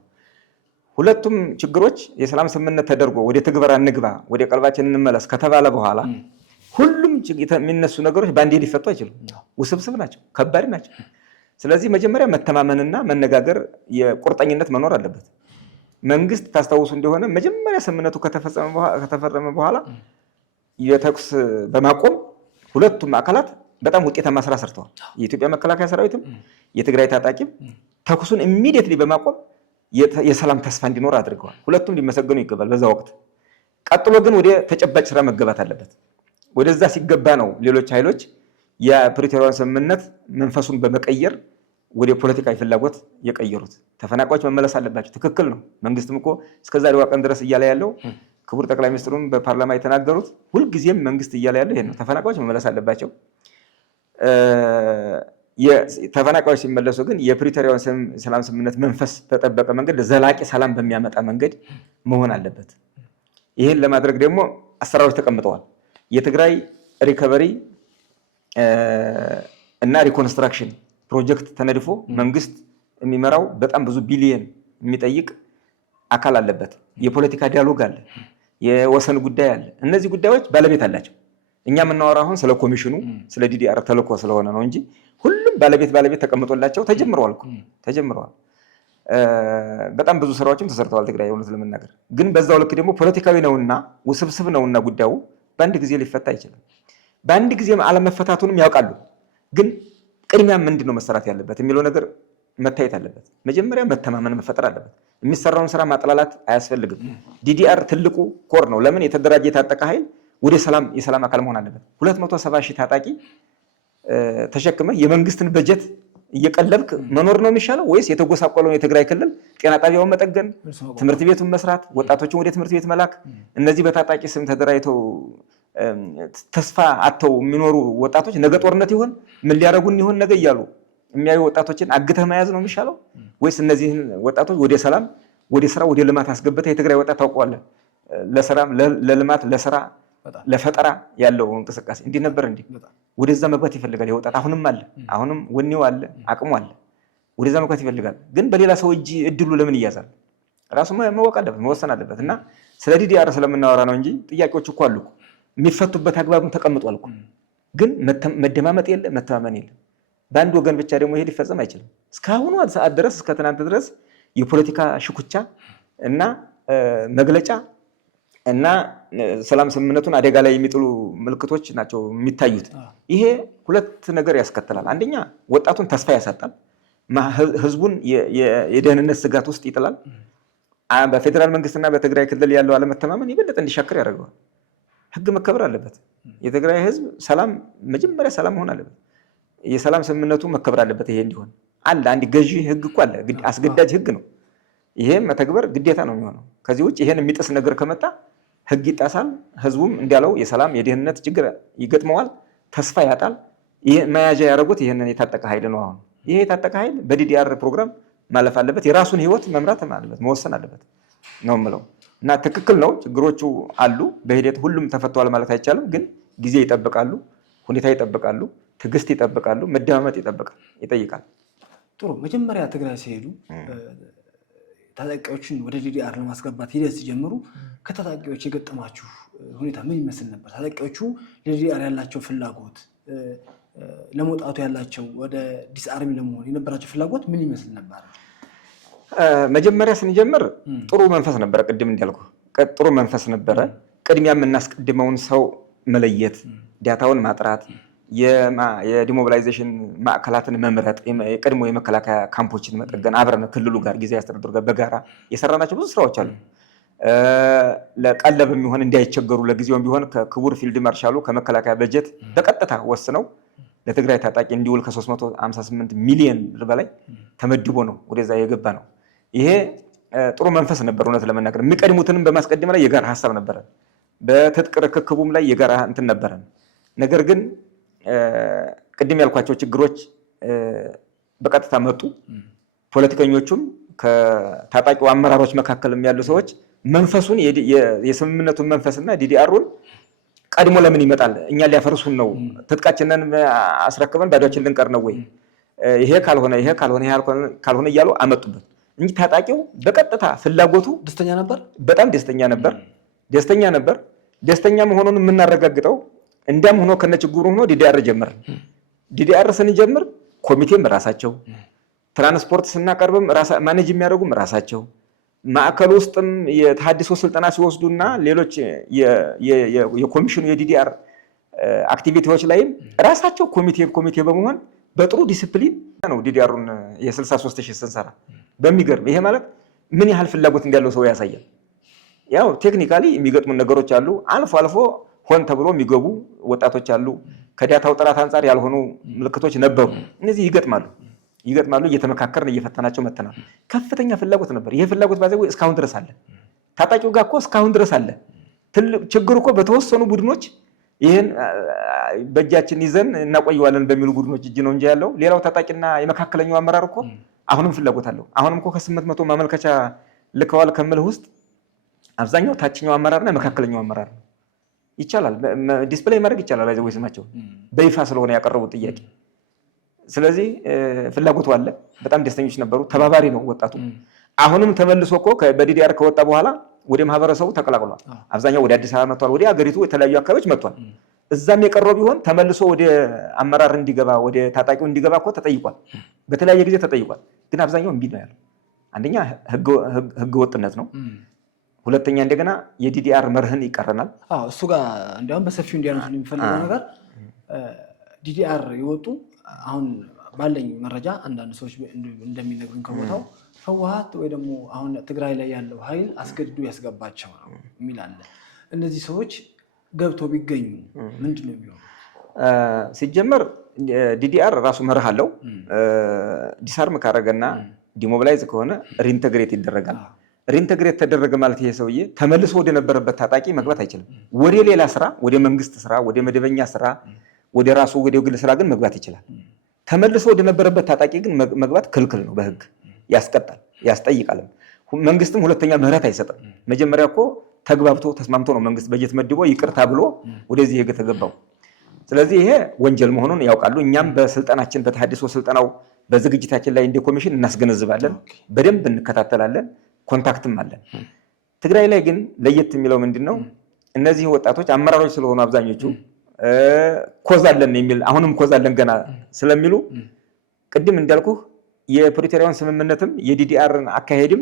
ሁለቱም ችግሮች የሰላም ስምምነት ተደርጎ ወደ ትግበራ እንግባ፣ ወደ ቀልባችን እንመለስ ከተባለ በኋላ ሁሉም የሚነሱ ነገሮች በአንዴ ሊፈቱ አይችሉም። ውስብስብ ናቸው፣ ከባድ ናቸው። ስለዚህ መጀመሪያ መተማመንና መነጋገር፣ የቁርጠኝነት መኖር አለበት። መንግስት ታስታውሱ እንደሆነ መጀመሪያ ስምምነቱ ከተፈረመ በኋላ የተኩስ በማቆም ሁለቱም አካላት በጣም ውጤታማ ስራ ሰርተዋል። የኢትዮጵያ መከላከያ ሰራዊትም የትግራይ ታጣቂም ተኩሱን ኢሚዲየትሊ በማቆም የሰላም ተስፋ እንዲኖር አድርገዋል። ሁለቱም ሊመሰገኑ ይገባል በዛ ወቅት። ቀጥሎ ግን ወደ ተጨባጭ ስራ መገባት አለበት። ወደዛ ሲገባ ነው ሌሎች ኃይሎች የፕሪቶሪያውን ስምምነት መንፈሱን በመቀየር ወደ ፖለቲካዊ ፍላጎት የቀየሩት። ተፈናቃዮች መመለስ አለባቸው። ትክክል ነው። መንግስትም እኮ እስከዛሬው ቀን ድረስ እያለ ያለው ክቡር ጠቅላይ ሚኒስትሩም በፓርላማ የተናገሩት ሁልጊዜም መንግስት እያለ ያለው ይሄን ነው። ተፈናቃዮች መመለስ አለባቸው። ተፈናቃዮች ሲመለሱ ግን የፕሪቶሪያውን ሰላም ስምምነት መንፈስ በጠበቀ መንገድ ዘላቂ ሰላም በሚያመጣ መንገድ መሆን አለበት። ይህን ለማድረግ ደግሞ አሰራሮች ተቀምጠዋል። የትግራይ ሪከቨሪ እና ሪኮንስትራክሽን ፕሮጀክት ተነድፎ መንግስት የሚመራው በጣም ብዙ ቢሊየን የሚጠይቅ አካል አለበት። የፖለቲካ ዲያሎግ አለ፣ የወሰን ጉዳይ አለ። እነዚህ ጉዳዮች ባለቤት አላቸው። እኛ የምናወራው አሁን ስለ ኮሚሽኑ ስለ ዲዲአር ተልኮ ስለሆነ ነው እንጂ ሁሉም ባለቤት ተቀምጦላቸው ተጀምረዋል። በጣም ብዙ ስራዎችም ተሰርተዋል ትግራይ እውነት ለመናገር ግን በዛው ልክ ደግሞ ፖለቲካዊ ነውና ውስብስብ ነውና ጉዳዩ በአንድ ጊዜ ሊፈታ አይችልም። በአንድ ጊዜ አለመፈታቱንም ያውቃሉ። ግን ቅድሚያ ምንድን ነው መሰራት ያለበት የሚለው ነገር መታየት አለበት። መጀመሪያ መተማመን መፈጠር አለበት። የሚሰራውን ስራ ማጥላላት አያስፈልግም። ዲዲአር ትልቁ ኮር ነው። ለምን የተደራጀ የታጠቀ ኃይል ወደ የሰላም አካል መሆን አለበት። 270 ሺህ ታጣቂ ተሸክመ የመንግስትን በጀት እየቀለብክ መኖር ነው የሚሻለው ወይስ የተጎሳቆለውን የትግራይ ክልል ጤና ጣቢያውን መጠገን፣ ትምህርት ቤቱን መስራት፣ ወጣቶችን ወደ ትምህርት ቤት መላክ? እነዚህ በታጣቂ ስም ተደራጅተው ተስፋ አተው የሚኖሩ ወጣቶች ነገ ጦርነት ይሆን ምን ሊያረጉን ይሆን ነገ እያሉ የሚያዩ ወጣቶችን አግተህ መያዝ ነው የሚሻለው ወይስ እነዚህን ወጣቶች ወደ ሰላም፣ ወደ ስራ፣ ወደ ልማት አስገብተህ የትግራይ ወጣት ታውቀዋለህ ለሰላም፣ ለልማት፣ ለስራ፣ ለፈጠራ ያለው እንቅስቃሴ እንዲህ ነበር። ወደዛ መግባት ይፈልጋል የወጣት አሁንም አለ፣ አሁንም ወኔው አለ፣ አቅሙ አለ። ወደዛ መግባት ይፈልጋል። ግን በሌላ ሰው እጅ እድሉ ለምን ይያዛል? ራሱ ማወቅ አለበት፣ መወሰን አለበት። እና ስለ ዲዲአር ስለምናወራ ነው እንጂ ጥያቄዎች እኮ አሉ። የሚፈቱበት አግባብም ተቀምጧል እኮ። ግን መደማመጥ የለ፣ መተማመን የለ። በአንድ ወገን ብቻ ደግሞ ይሄ ሊፈጸም አይችልም። እስካሁኑ ሰዓት ድረስ እስከ ትናንት ድረስ የፖለቲካ ሽኩቻ እና መግለጫ እና ሰላም ስምምነቱን አደጋ ላይ የሚጥሉ ምልክቶች ናቸው የሚታዩት። ይሄ ሁለት ነገር ያስከትላል። አንደኛ ወጣቱን ተስፋ ያሳጣል፣ ህዝቡን የደህንነት ስጋት ውስጥ ይጥላል። በፌዴራል መንግስትና በትግራይ ክልል ያለው አለመተማመን ይበልጥ እንዲሻክር ያደርገዋል። ህግ መከበር አለበት። የትግራይ ህዝብ ሰላም መጀመሪያ ሰላም መሆን አለበት። የሰላም ስምምነቱ መከበር አለበት። ይሄ እንዲሆን አለ አንድ ገዢ ህግ እኮ አለ፣ አስገዳጅ ህግ ነው። ይሄን መተግበር ግዴታ ነው የሚሆነው። ከዚህ ውጭ ይሄን የሚጥስ ነገር ከመጣ ህግ ይጣሳል። ህዝቡም እንዲያለው የሰላም የደህንነት ችግር ይገጥመዋል፣ ተስፋ ያጣል። ይሄ መያዣ ያደረጉት ይሄንን የታጠቀ ኃይል ነው። አሁን ይሄ የታጠቀ ኃይል በዲዲአር ፕሮግራም ማለፍ አለበት፣ የራሱን ህይወት መምራት አለበት፣ መወሰን አለበት ነው የምለው። እና ትክክል ነው፣ ችግሮቹ አሉ። በሂደት ሁሉም ተፈተዋል ማለት አይቻልም። ግን ጊዜ ይጠብቃሉ፣ ሁኔታ ይጠብቃሉ፣ ትዕግስት ይጠብቃሉ፣ መደማመጥ ይጠይቃል። ጥሩ። መጀመሪያ ትግራይ ሲሄዱ ታጣቂዎችን ወደ ዲዲአር ለማስገባት ሂደት ሲጀምሩ ከታጣቂዎች የገጠማችሁ ሁኔታ ምን ይመስል ነበር? ታጣቂዎቹ ለዲዲአር ያላቸው ፍላጎት፣ ለመውጣቱ ያላቸው ወደ ዲስአርሚ ለመሆን የነበራቸው ፍላጎት ምን ይመስል ነበር? መጀመሪያ ስንጀምር ጥሩ መንፈስ ነበረ። ቅድም እንዳልኩ ጥሩ መንፈስ ነበረ። ቅድሚያ የምናስቀድመውን ሰው መለየት፣ ዳታውን ማጥራት፣ የዲሞቢላይዜሽን ማዕከላትን መምረጥ፣ የቀድሞ የመከላከያ ካምፖችን መጠገን፣ አብረን ክልሉ ጋር ጊዜያዊ አስተዳደሩ ጋር በጋራ የሰራናቸው ብዙ ስራዎች አሉ። ለቀለብ የሚሆን እንዳይቸገሩ ለጊዜውም ቢሆን ከክቡር ፊልድ ማርሻሉ ከመከላከያ በጀት በቀጥታ ወስነው ለትግራይ ታጣቂ እንዲውል ከ358 ሚሊዮን ብር በላይ ተመድቦ ነው ወደዛ የገባ ነው። ይሄ ጥሩ መንፈስ ነበር። እውነት ለመናገር የሚቀድሙትንም በማስቀደም ላይ የጋራ ሀሳብ ነበረ። በትጥቅ ርክክቡም ላይ የጋራ እንትን ነበረ። ነገር ግን ቅድም ያልኳቸው ችግሮች በቀጥታ መጡ። ፖለቲከኞቹም ከታጣቂው አመራሮች መካከልም ያሉ ሰዎች መንፈሱን የስምምነቱን መንፈስና ዲዲአሩን ቀድሞ ለምን ይመጣል? እኛ ሊያፈርሱን ነው፣ ትጥቃችንን አስረክበን ባዶችን ልንቀር ነው ወይ? ይሄ ካልሆነ እያሉ አመጡበት እንጂ ታጣቂው በቀጥታ ፍላጎቱ ደስተኛ ነበር። በጣም ደስተኛ ነበር። ደስተኛ መሆኑን የምናረጋግጠው እንዲያም ሆኖ ከነችግሩ ሆኖ ዲዲአር ጀመርን። ዲዲአር ስንጀምር ኮሚቴም ራሳቸው፣ ትራንስፖርት ስናቀርብም ማኔጅ የሚያደርጉም ራሳቸው፣ ማዕከል ውስጥም የተሃድሶ ስልጠና ሲወስዱና ሌሎች የኮሚሽኑ የዲዲአር አክቲቪቲዎች ላይም ራሳቸው ኮሚቴ በመሆን በጥሩ ዲሲፕሊን ነው ዲዲአሩን የ63,000 ስንሰራ በሚገርም። ይሄ ማለት ምን ያህል ፍላጎት እንዳለው ሰው ያሳያል። ያው ቴክኒካሊ የሚገጥሙ ነገሮች አሉ። አልፎ ሆን ተብሎ የሚገቡ ወጣቶች አሉ። ከዳታው ጥራት አንጻር ያልሆኑ ምልክቶች ነበሩ። እነዚህ ይገጥማሉ። እየተመካከርን እየፈተናቸው መተናል። ከፍተኛ ፍላጎት ነበር። ይሄ ፍላጎት ባዘው እስካሁን ድረስ አለ። ታጣቂው ጋር እኮ እስካሁን ድረስ አለ። ትልቅ ችግር እኮ በተወሰኑ ቡድኖች ይሄን በእጃችን ይዘን እናቆየዋለን በሚሉ ቡድኖች እጅ ነው እንጂ ያለው ሌላው ታጣቂና የመካከለኛው አመራር እኮ አሁንም ፍላጎት አለው። አሁንም እኮ ከ800 ማመልከቻ ልከዋል ከምልህ ውስጥ አብዛኛው ታችኛው አመራርና መካከለኛው አመራር ነው። ይቻላል፣ ዲስፕሌይ ማድረግ ይቻላል። አይዘው ስማቸው በይፋ ስለሆነ ያቀረቡት ጥያቄ። ስለዚህ ፍላጎቱ አለ። በጣም ደስተኞች ነበሩ። ተባባሪ ነው ወጣቱ። አሁንም ተመልሶ እኮ በዲዲአር ከወጣ በኋላ ወደ ማህበረሰቡ ተቀላቅሏል። አብዛኛው ወደ አዲስ አበባ መጥቷል። ወደ ሀገሪቱ የተለያዩ አካባቢዎች መጥቷል። እዛም የቀረው ቢሆን ተመልሶ ወደ አመራር እንዲገባ ወደ ታጣቂው እንዲገባ እኮ ተጠይቋል። በተለያየ ጊዜ ተጠይቋል። ግን አብዛኛው እምቢ ነው ያለው። አንደኛ ህገ ወጥነት ነው። ሁለተኛ እንደገና የዲዲአር መርህን ይቀረናል። እሱ ጋር እንዲያውም በሰፊው እንዲያነሱ የሚፈልገው ነገር ዲዲአር የወጡ አሁን ባለኝ መረጃ አንዳንድ ሰዎች እንደሚነግሩኝ ከቦታው ህወሓት ወይ ደግሞ አሁን ትግራይ ላይ ያለው ኃይል አስገድዶ ያስገባቸው ነው የሚል አለ። እነዚህ ሰዎች ገብተው ቢገኙ ምንድን ነው የሚሆነው? ሲጀመር ዲዲአር ራሱ መርህ አለው። ዲስአርም ካረገና ዲሞቢላይዝ ከሆነ ሪኢንተግሬት ይደረጋል። ሪኢንተግሬት ተደረገ ማለት ይሄ ሰውዬ ተመልሶ ወደ ነበረበት ታጣቂ መግባት አይችልም። ወደ ሌላ ስራ፣ ወደ መንግስት ስራ፣ ወደ መደበኛ ስራ፣ ወደ ራሱ ወደ ግል ስራ ግን መግባት ይችላል። ተመልሶ ወደ ነበረበት ታጣቂ ግን መግባት ክልክል ነው። በህግ ያስቀጣል፣ ያስጠይቃልም። መንግስትም ሁለተኛ ምህረት አይሰጥም። መጀመሪያ እኮ ተግባብቶ ተስማምቶ ነው መንግስት በጀት መድቦ ይቅርታ ብሎ ወደዚህ ህግ ተገባው። ስለዚህ ይሄ ወንጀል መሆኑን ያውቃሉ። እኛም በስልጠናችን በተሐድሶ ስልጠናው በዝግጅታችን ላይ እንደ ኮሚሽን እናስገነዝባለን፣ በደንብ እንከታተላለን፣ ኮንታክትም አለን። ትግራይ ላይ ግን ለየት የሚለው ምንድነው? እነዚህ ወጣቶች አመራሮች ስለሆኑ አብዛኞቹ ኮዛለን የሚል አሁንም ኮዛለን ገና ስለሚሉ ቅድም እንዳልኩህ የፕሪቶሪያውን ስምምነትም የዲዲአርን አካሄድም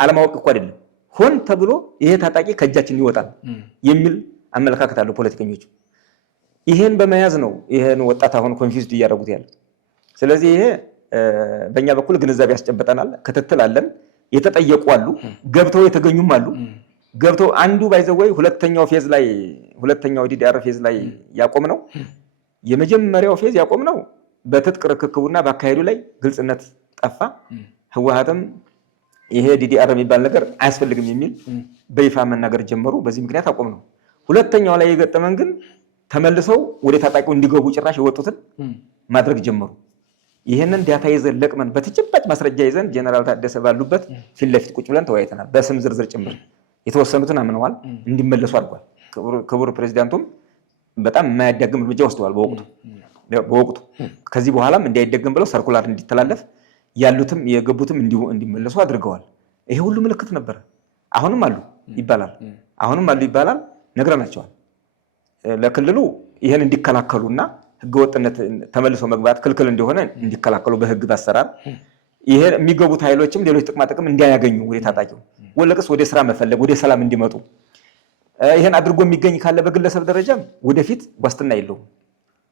አለማወቅ እኮ አይደለም፣ ሆን ተብሎ ይሄ ታጣቂ ከእጃችን ይወጣል የሚል አመለካከት አለው ፖለቲከኞቹ። ይሄን በመያዝ ነው ይሄን ወጣት አሁን ኮንፊውዝድ እያደረጉት ያለ። ስለዚህ ይሄ በእኛ በኩል ግንዛቤ ያስጨበጠናል፣ ክትትል አለን። የተጠየቁ አሉ፣ ገብተው የተገኙም አሉ። ገብተው አንዱ ባይዘወይ ሁለተኛው ዲዲአር ፌዝ ላይ ያቆም ነው። የመጀመሪያው ፌዝ ያቆም ነው በትጥቅ ርክክቡና በአካሄዱ ላይ ግልጽነት ጠፋ። ህወሓትም ይሄ ዲዲአር የሚባል ነገር አያስፈልግም የሚል በይፋ መናገር ጀመሩ። በዚህ ምክንያት አቆም ነው። ሁለተኛው ላይ የገጠመን ግን ተመልሰው ወደ ታጣቂው እንዲገቡ ጭራሽ የወጡትን ማድረግ ጀመሩ። ይህንን ዳታ ይዘን ለቅመን በተጨባጭ ማስረጃ ይዘን ጀነራል ታደሰ ባሉበት ፊት ለፊት ቁጭ ብለን ተወያይተናል። በስም ዝርዝር ጭምር የተወሰኑትን አምነዋል፣ እንዲመለሱ አድርጓል። ክቡር ፕሬዚዳንቱም በጣም የማያዳግም እርምጃ ወስደዋል በወቅቱ። ከዚህ በኋላም እንዳይደገም ብለው ሰርኩላር እንዲተላለፍ ያሉትም የገቡትም እንዲመለሱ አድርገዋል። ይሄ ሁሉ ምልክት ነበረ። አሁንም አሉ ይባላል፣ ነግረናቸዋል። ለክልሉ ይህን እንዲከላከሉና ህገወጥነት ተመልሶ መግባት ክልክል እንደሆነ እንዲከላከሉ በህግ በአሰራር ይሄ የሚገቡት ኃይሎችም ሌሎች ጥቅማ ጥቅም እንዲያገኙ ወደ ታጣቂው ወለቅስ ወደ ስራ መፈለግ ወደ ሰላም እንዲመጡ ይሄን አድርጎ የሚገኝ ካለ በግለሰብ ደረጃም ወደፊት ዋስትና የለውም።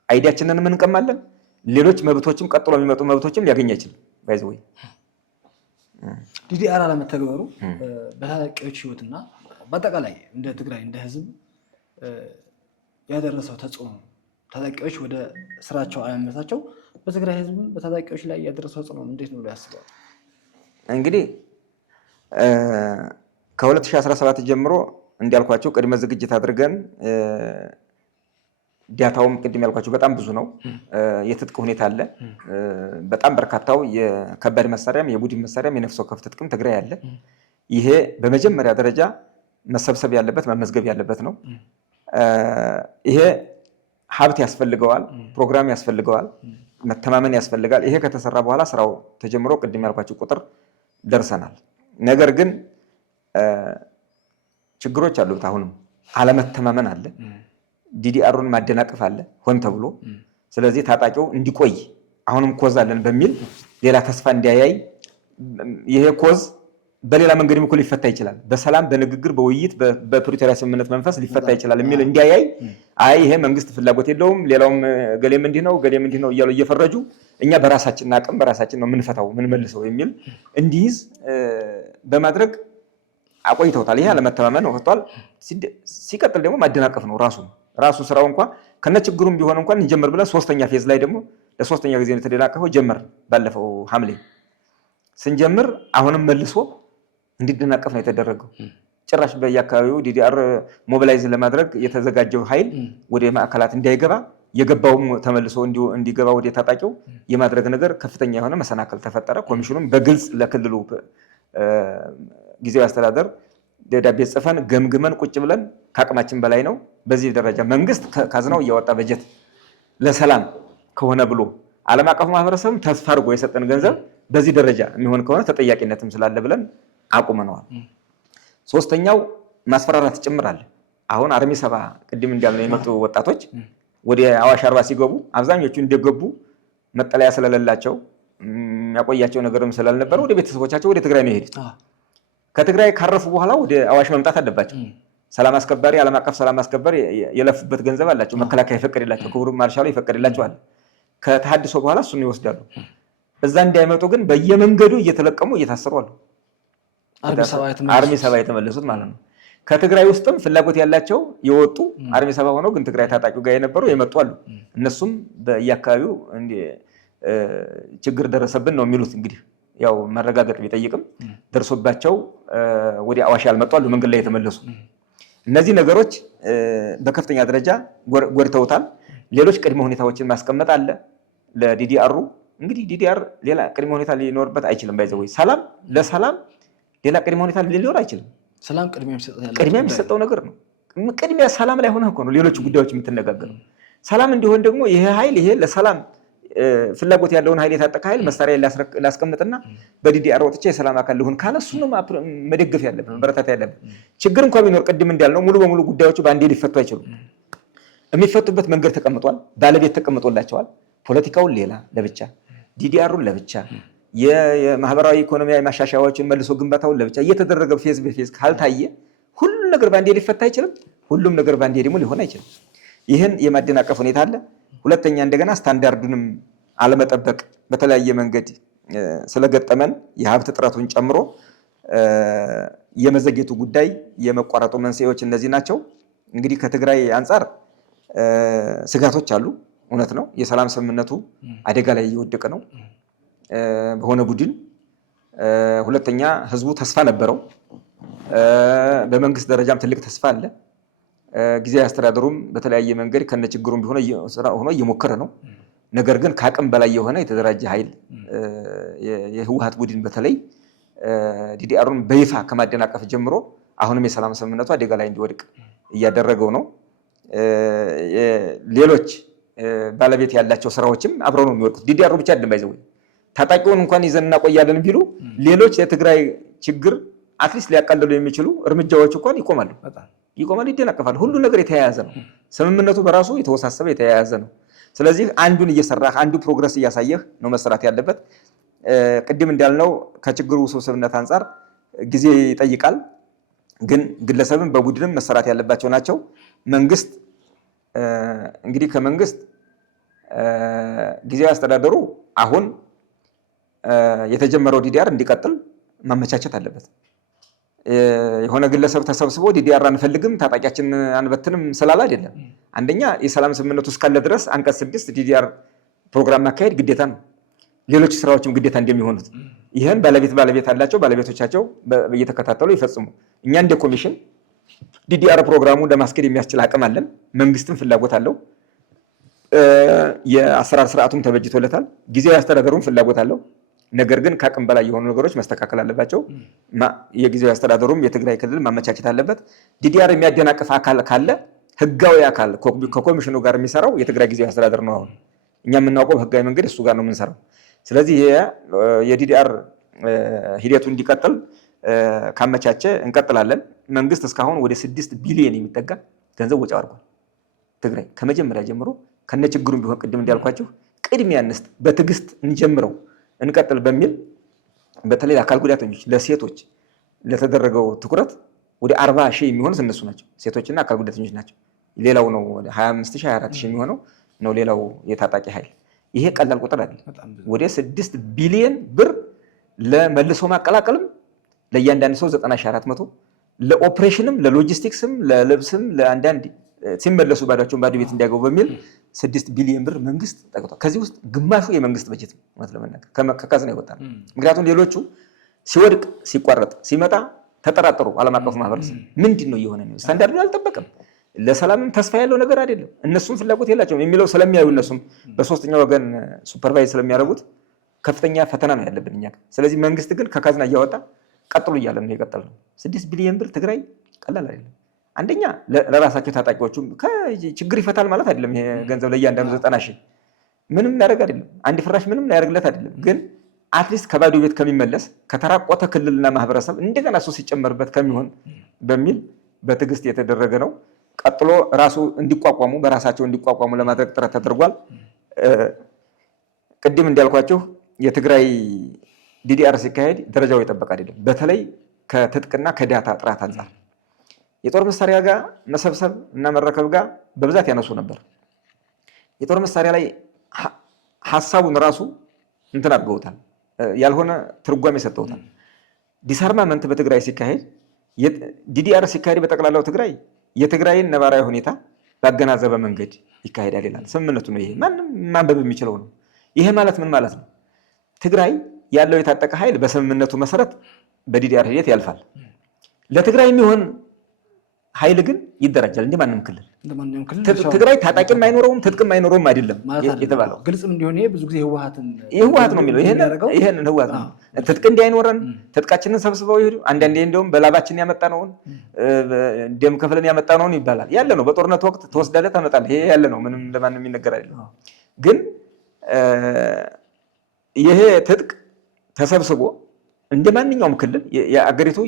አይዲያችንንም እንቀማለን። ሌሎች መብቶችም ቀጥሎ የሚመጡ መብቶችም ሊያገኝ አይችልም። ባይዘው ዲዲአር አለመተግበሩ በታጣቂዎች ህይወትና በአጠቃላይ እንደ ትግራይ እንደ ህዝብ ያደረሰው ተጽዕኖ ታጣቂዎች ወደ ስራቸው አለመመለሳቸው በትግራይ ህዝብ በታጣቂዎች ላይ ያደረሰው ተጽዕኖ እንዴት ነው ያስባል? እንግዲህ ከ2017 ጀምሮ እንዲያልኳቸው ቅድመ ዝግጅት አድርገን ዳታውም ቅድም ያልኳቸው በጣም ብዙ ነው። የትጥቅ ሁኔታ አለ። በጣም በርካታው የከባድ መሳሪያም የቡድን መሳሪያም የነፍስ ወከፍ ትጥቅም ትግራይ አለ። ይሄ በመጀመሪያ ደረጃ መሰብሰብ ያለበት መመዝገብ ያለበት ነው። ይሄ ሀብት ያስፈልገዋል፣ ፕሮግራም ያስፈልገዋል፣ መተማመን ያስፈልጋል። ይሄ ከተሰራ በኋላ ስራው ተጀምሮ ቅድም ያልኳቸው ቁጥር ደርሰናል። ነገር ግን ችግሮች አሉት። አሁንም አለመተማመን አለ። ዲዲአሩን ማደናቀፍ አለ ሆን ተብሎ። ስለዚህ ታጣቂው እንዲቆይ አሁንም ኮዝ አለን በሚል ሌላ ተስፋ እንዲያያይ ይሄ ኮዝ በሌላ መንገድም እኮ ሊፈታ ይችላል፣ በሰላም በንግግር በውይይት በፕሪቶሪያ ስምምነት መንፈስ ሊፈታ ይችላል የሚል እንዲያያይ አይ ይሄ መንግስት ፍላጎት የለውም ሌላውም ገሌም እንዲህ ነው እያሉ እየፈረጁ እኛ በራሳችን አቅም በራሳችን ነው የምንፈታው የምንመልሰው የሚል እንዲይዝ በማድረግ አቆይተውታል። ይሄ አለመተማመን ወጥቷል። ሲቀጥል ደግሞ ማደናቀፍ ነው ራሱ ስራው እንኳን ከነችግሩም ቢሆን እንኳን እንጀምር ብለን ሶስተኛ ፌዝ ላይ ደግሞ ለሶስተኛ ጊዜ የተደናቀፈው ጀመር። ባለፈው ሐምሌ ስንጀምር አሁንም መልሶ እንዲደናቀፍ ነው የተደረገው። ጭራሽ በየአካባቢው ዲዲአር ሞቢላይዝ ለማድረግ የተዘጋጀው ኃይል ወደ ማዕከላት እንዳይገባ የገባውም ተመልሶ እንዲገባ ወደ ታጣቂው የማድረግ ነገር ከፍተኛ የሆነ መሰናከል ተፈጠረ። ኮሚሽኑም በግልጽ ለክልሉ ጊዜያዊ አስተዳደር ደብዳቤ ጽፈን ገምግመን ቁጭ ብለን ከአቅማችን በላይ ነው፣ በዚህ ደረጃ መንግስት ካዝናው እያወጣ በጀት ለሰላም ከሆነ ብሎ ዓለም አቀፉ ማህበረሰብ ተስፋ አድርጎ የሰጠን ገንዘብ በዚህ ደረጃ የሚሆን ከሆነ ተጠያቂነትም ስላለ ብለን አቁመነዋል። ሶስተኛው ማስፈራራት ጭምራል። አሁን አርሚ 70 ቅድም እንዳልነው የመጡ ወጣቶች ወደ አዋሽ 40 ሲገቡ አብዛኞቹ እንደገቡ መጠለያ ስለሌላቸው ያቆያቸው ነገርም ስላልነበረ ወደ ቤተሰቦቻቸው ወደ ትግራይ ነው የሄዱት። ከትግራይ ካረፉ በኋላ ወደ አዋሽ መምጣት አለባቸው። ሰላም አስከባሪ ዓለም አቀፍ ሰላም አስከባሪ የለፉበት ገንዘብ አላቸው። መከላከያ ይፈቀድላቸው፣ ክቡር ማርሻሉ ይፈቀድላቸዋል። ከተሐድሶ በኋላ እሱን ይወስዳሉ። እዛ እንዳይመጡ ግን በየመንገዱ እየተለቀሙ እየታሰሩ አሉ። አርሚ 70 የተመለሱት ማለት ነው። ከትግራይ ውስጥም ፍላጎት ያላቸው የወጡ አርሚ 70 ሆነው ግን ትግራይ ታጣቂው ጋር የነበሩ የመጡ አሉ። እነሱም በየአካባቢው ችግር ደረሰብን ነው የሚሉት። እንግዲህ ያው መረጋገጥ ቢጠይቅም ደርሶባቸው ወደ አዋሽ ያልመጡ አሉ፣ መንገድ ላይ የተመለሱ። እነዚህ ነገሮች በከፍተኛ ደረጃ ጎድተውታል። ሌሎች ቅድመ ሁኔታዎችን ማስቀመጥ አለ ለዲዲአሩ። እንግዲህ ዲዲአር ሌላ ቅድመ ሁኔታ ሊኖርበት አይችልም። ባይዘው ሰላም ለሰላም ሌላ ቅድመ ሁኔታ ሊኖር አይችልም። ሰላም ቅድሚያ የሚሰጠው ነገር ነው። ቅድሚያ ሰላም ላይ ሆነህ እኮ ነው ሌሎች ጉዳዮች የምትነጋገረው። ሰላም እንዲሆን ደግሞ ይሄ ለሰላም ፍላጎት ያለውን ኃይል የታጠቀ ኃይል መሳሪያ ላስቀምጥና በዲዲአር ወጥቼ የሰላም አካል ልሁን ካለ እሱን ነው መደገፍ ያለብን፣ መበረታት ያለብን። ችግር እንኳን ቢኖር ቅድም እንዳልነው ሙሉ በሙሉ ጉዳዮቹ በአንዴ ሊፈቱ አይችሉም። የሚፈቱበት መንገድ ተቀምጧል፣ ባለቤት ተቀምጦላቸዋል። ፖለቲካውን ሌላ ለብቻ፣ ዲዲአሩን ለብቻ፣ የማህበራዊ ኢኮኖሚያዊ ማሻሻያዎችን መልሶ ግንባታውን ለብቻ እየተደረገ ፌዝ በፌዝ ካልታየ ሁሉም ነገር ባንዴ ሊፈታ አይችልም። ሁሉም ነገር ባንዴ ደግሞ ሊሆን አይችልም። ይህን የማደናቀፍ ሁኔታ አለ። ሁለተኛ እንደገና ስታንዳርዱንም አለመጠበቅ በተለያየ መንገድ ስለገጠመን የሀብት እጥረቱን ጨምሮ የመዘግየቱ ጉዳይ የመቋረጡ መንስኤዎች እነዚህ ናቸው። እንግዲህ ከትግራይ አንጻር ስጋቶች አሉ። እውነት ነው። የሰላም ስምምነቱ አደጋ ላይ እየወደቀ ነው በሆነ ቡድን። ሁለተኛ ህዝቡ ተስፋ ነበረው። በመንግስት ደረጃም ትልቅ ተስፋ አለ። ጊዜያዊ አስተዳደሩም በተለያየ መንገድ ከነችግሩም ቢሆን ሆኖ እየሞከረ ነው። ነገር ግን ከአቅም በላይ የሆነ የተደራጀ ኃይል የህወሓት ቡድን በተለይ ዲዲአሩን በይፋ ከማደናቀፍ ጀምሮ አሁንም የሰላም ስምምነቱ አደጋ ላይ እንዲወድቅ እያደረገው ነው። ሌሎች ባለቤት ያላቸው ስራዎችም አብረው ነው የሚወድቁት። ዲዲአሩ ብቻ አይደለም ባይዘው ታጣቂውን እንኳን ይዘን እናቆያለን ቢሉ ሌሎች የትግራይ ችግር አትሊስት ሊያቃልሉ የሚችሉ እርምጃዎች እንኳን ይቆማሉ፣ ይደናቀፋሉ። ሁሉ ነገር የተያያዘ ነው። ስምምነቱ በራሱ የተወሳሰበ የተያያዘ ነው። ስለዚህ አንዱን እየሰራህ አንዱ ፕሮግረስ እያሳየህ ነው መሰራት ያለበት። ቅድም እንዳልነው ከችግሩ ውስብስብነት አንጻር ጊዜ ይጠይቃል፣ ግን ግለሰብም በቡድንም መሰራት ያለባቸው ናቸው። መንግስት እንግዲህ ከመንግስት ጊዜያዊ አስተዳደሩ አሁን የተጀመረው ዲዲአር እንዲቀጥል ማመቻቸት አለበት። የሆነ ግለሰብ ተሰብስቦ ዲዲአር አንፈልግም ታጣቂያችን አንበትንም ስላለ አይደለም። አንደኛ የሰላም ስምምነቱ እስካለ ድረስ አንቀጽ 6 ዲዲአር ፕሮግራም ማካሄድ ግዴታ ነው። ሌሎች ስራዎችም ግዴታ እንደሚሆኑት ይህን ባለቤት አላቸው። ባለቤቶቻቸው እየተከታተሉ ይፈጽሙ። እኛ እንደ ኮሚሽን ዲዲአር ፕሮግራሙን ለማስኬድ የሚያስችል አቅም አለን። መንግስትም ፍላጎት አለው። የአሰራር ስርዓቱም ተበጅቶለታል። ጊዜያዊ አስተዳደሩም ፍላጎት አለው። ነገር ግን ከአቅም በላይ የሆኑ ነገሮች መስተካከል አለባቸው። የጊዜያዊ አስተዳደሩም የትግራይ ክልል ማመቻቸት አለበት። ዲዲአር የሚያደናቅፍ አካል ካለ ህጋዊ አካል ከኮሚሽኑ ጋር የሚሰራው የትግራይ ጊዜያዊ አስተዳደር ነው። አሁን እኛ የምናውቀው ህጋዊ መንገድ እሱ ጋር ነው የምንሰራው። ስለዚህ የዲዲአር ሂደቱ እንዲቀጥል ካመቻቸ እንቀጥላለን። መንግስት እስካሁን ወደ 6 ቢሊዮን የሚጠጋ ገንዘብ ወጪ አድርጓል። ትግራይ ከመጀመሪያ ጀምሮ ከነችግሩም ቢሆን ቅድም እንዳልኳችሁ ቅድሚያ እንስጥ፣ በትዕግስት እንጀምረው፣ እንቀጥል በሚል በተለይ አካል ጉዳተኞች፣ ለሴቶች ለተደረገው ትኩረት ወደ 40 ሺህ የሚሆኑት እነሱ ናቸው። ሴቶችና አካል ጉዳተኞች ናቸው። ሌላው ነው 25 ሺህ 24 ሺህ የሚሆነው ነው ሌላው የታጣቂ ኃይል። ይሄ ቀላል ቁጥር አይደለም። ወደ 6 ቢሊዮን ብር ለመልሶ ማቀላቀልም ለእያንዳንድ ሰው 9400 ለኦፕሬሽንም ለሎጂስቲክስም ለልብስም ለአንዳንድ ሲመለሱ ባዶ ቤት እንዲያገቡ በሚል 6 ቢሊዮን ብር መንግስት ጠቅቷል። ከዚህ ውስጥ ግማሹ የመንግስት በጀት ነው ማለት ለመናገር ከካዝና ይወጣ ነው። ምክንያቱም ሌሎቹ ሲወድቅ ሲቋረጥ ሲመጣ ተጠራጠሩ። ዓለም አቀፉ ማህበረሰብ ምንድነው እየሆነ ነው? ስታንዳርዱን አልጠበቀም፣ ለሰላምም ተስፋ ያለው ነገር አይደለም፣ እነሱም ፍላጎት የላቸውም የሚለው ስለሚያዩ እነሱም በሶስተኛ ወገን ሱፐርቫይዝ ስለሚያደርጉት ከፍተኛ ፈተና ነው ያለብን እኛ። ስለዚህ መንግስት ግን ከካዝና እያወጣ ቀጥሉ እያለ ነው የቀጠል ነው። 6 ቢሊዮን ብር ትግራይ ቀላል አይደለም። አንደኛ ለራሳቸው ታጣቂዎቹ ችግር ይፈታል ማለት አይደለም። ይሄ ገንዘብ ለእያንዳንዱ 90 ሺህ ምንም ያደርግ አይደለም። አንድ ፍራሽ ምንም ያደርግለት አይደለም። ግን አትሊስት ከባዶ ቤት ከሚመለስ ከተራቆተ ክልልና ማህበረሰብ እንደገና እሱ ሲጨመርበት ከሚሆን በሚል በትዕግስት የተደረገ ነው። ቀጥሎ ራሱ እንዲቋቋሙ በራሳቸው እንዲቋቋሙ ለማድረግ ጥረት ተደርጓል። ቅድም እንዳልኳችሁ የትግራይ ዲዲአር ሲካሄድ ደረጃው የጠበቀ አይደለም። በተለይ ከትጥቅና ከዳታ ጥራት አንጻር የጦር መሳሪያ ጋር መሰብሰብ እና መረከብ ጋር በብዛት ያነሱ ነበር። የጦር መሳሪያ ላይ ሐሳቡን ራሱ እንትን አድርገውታል፣ ያልሆነ ትርጓሜ ሰጥተውታል። ዲስአርማመንት በትግራይ ሲካሄድ ዲዲአር ሲካሄድ በጠቅላላው ትግራይ የትግራይን ነባራዊ ሁኔታ ባገናዘበ መንገድ ይካሄዳል ይላል ስምምነቱ ነው። ይሄ ማንም ማንበብ የሚችለው ነው። ይሄ ማለት ምን ማለት ነው? ትግራይ ያለው የታጠቀ ኃይል በስምምነቱ መሰረት በዲዲአር ሂደት ያልፋል። ለትግራይ የሚሆን ኃይል ግን ይደራጃል እንደማንም ክልል። ትግራይ ታጣቂም አይኖረውም ትጥቅም አይኖረውም አይደለም የተባለው። ግልጽም እንዲሆን ይሄ ብዙ ጊዜ ህወሓት ነው የሚለው። ይሄን ህወሓት ነው ትጥቅ እንዳይኖረን ትጥቃችንን ሰብስበው ይሄዱ። አንዳንዴ እንደውም በላባችን ያመጣነውን ደም ከፍለን ያመጣነውን ይባላል። ያለ ነው። በጦርነት ወቅት ተወስዳለህ ታመጣለህ። ይሄ ያለ ነው። ምንም ለማንም የሚነገር አይደለም። ግን ይሄ ትጥቅ ተሰብስቦ እንደማንኛውም ክልል የአገሪቱ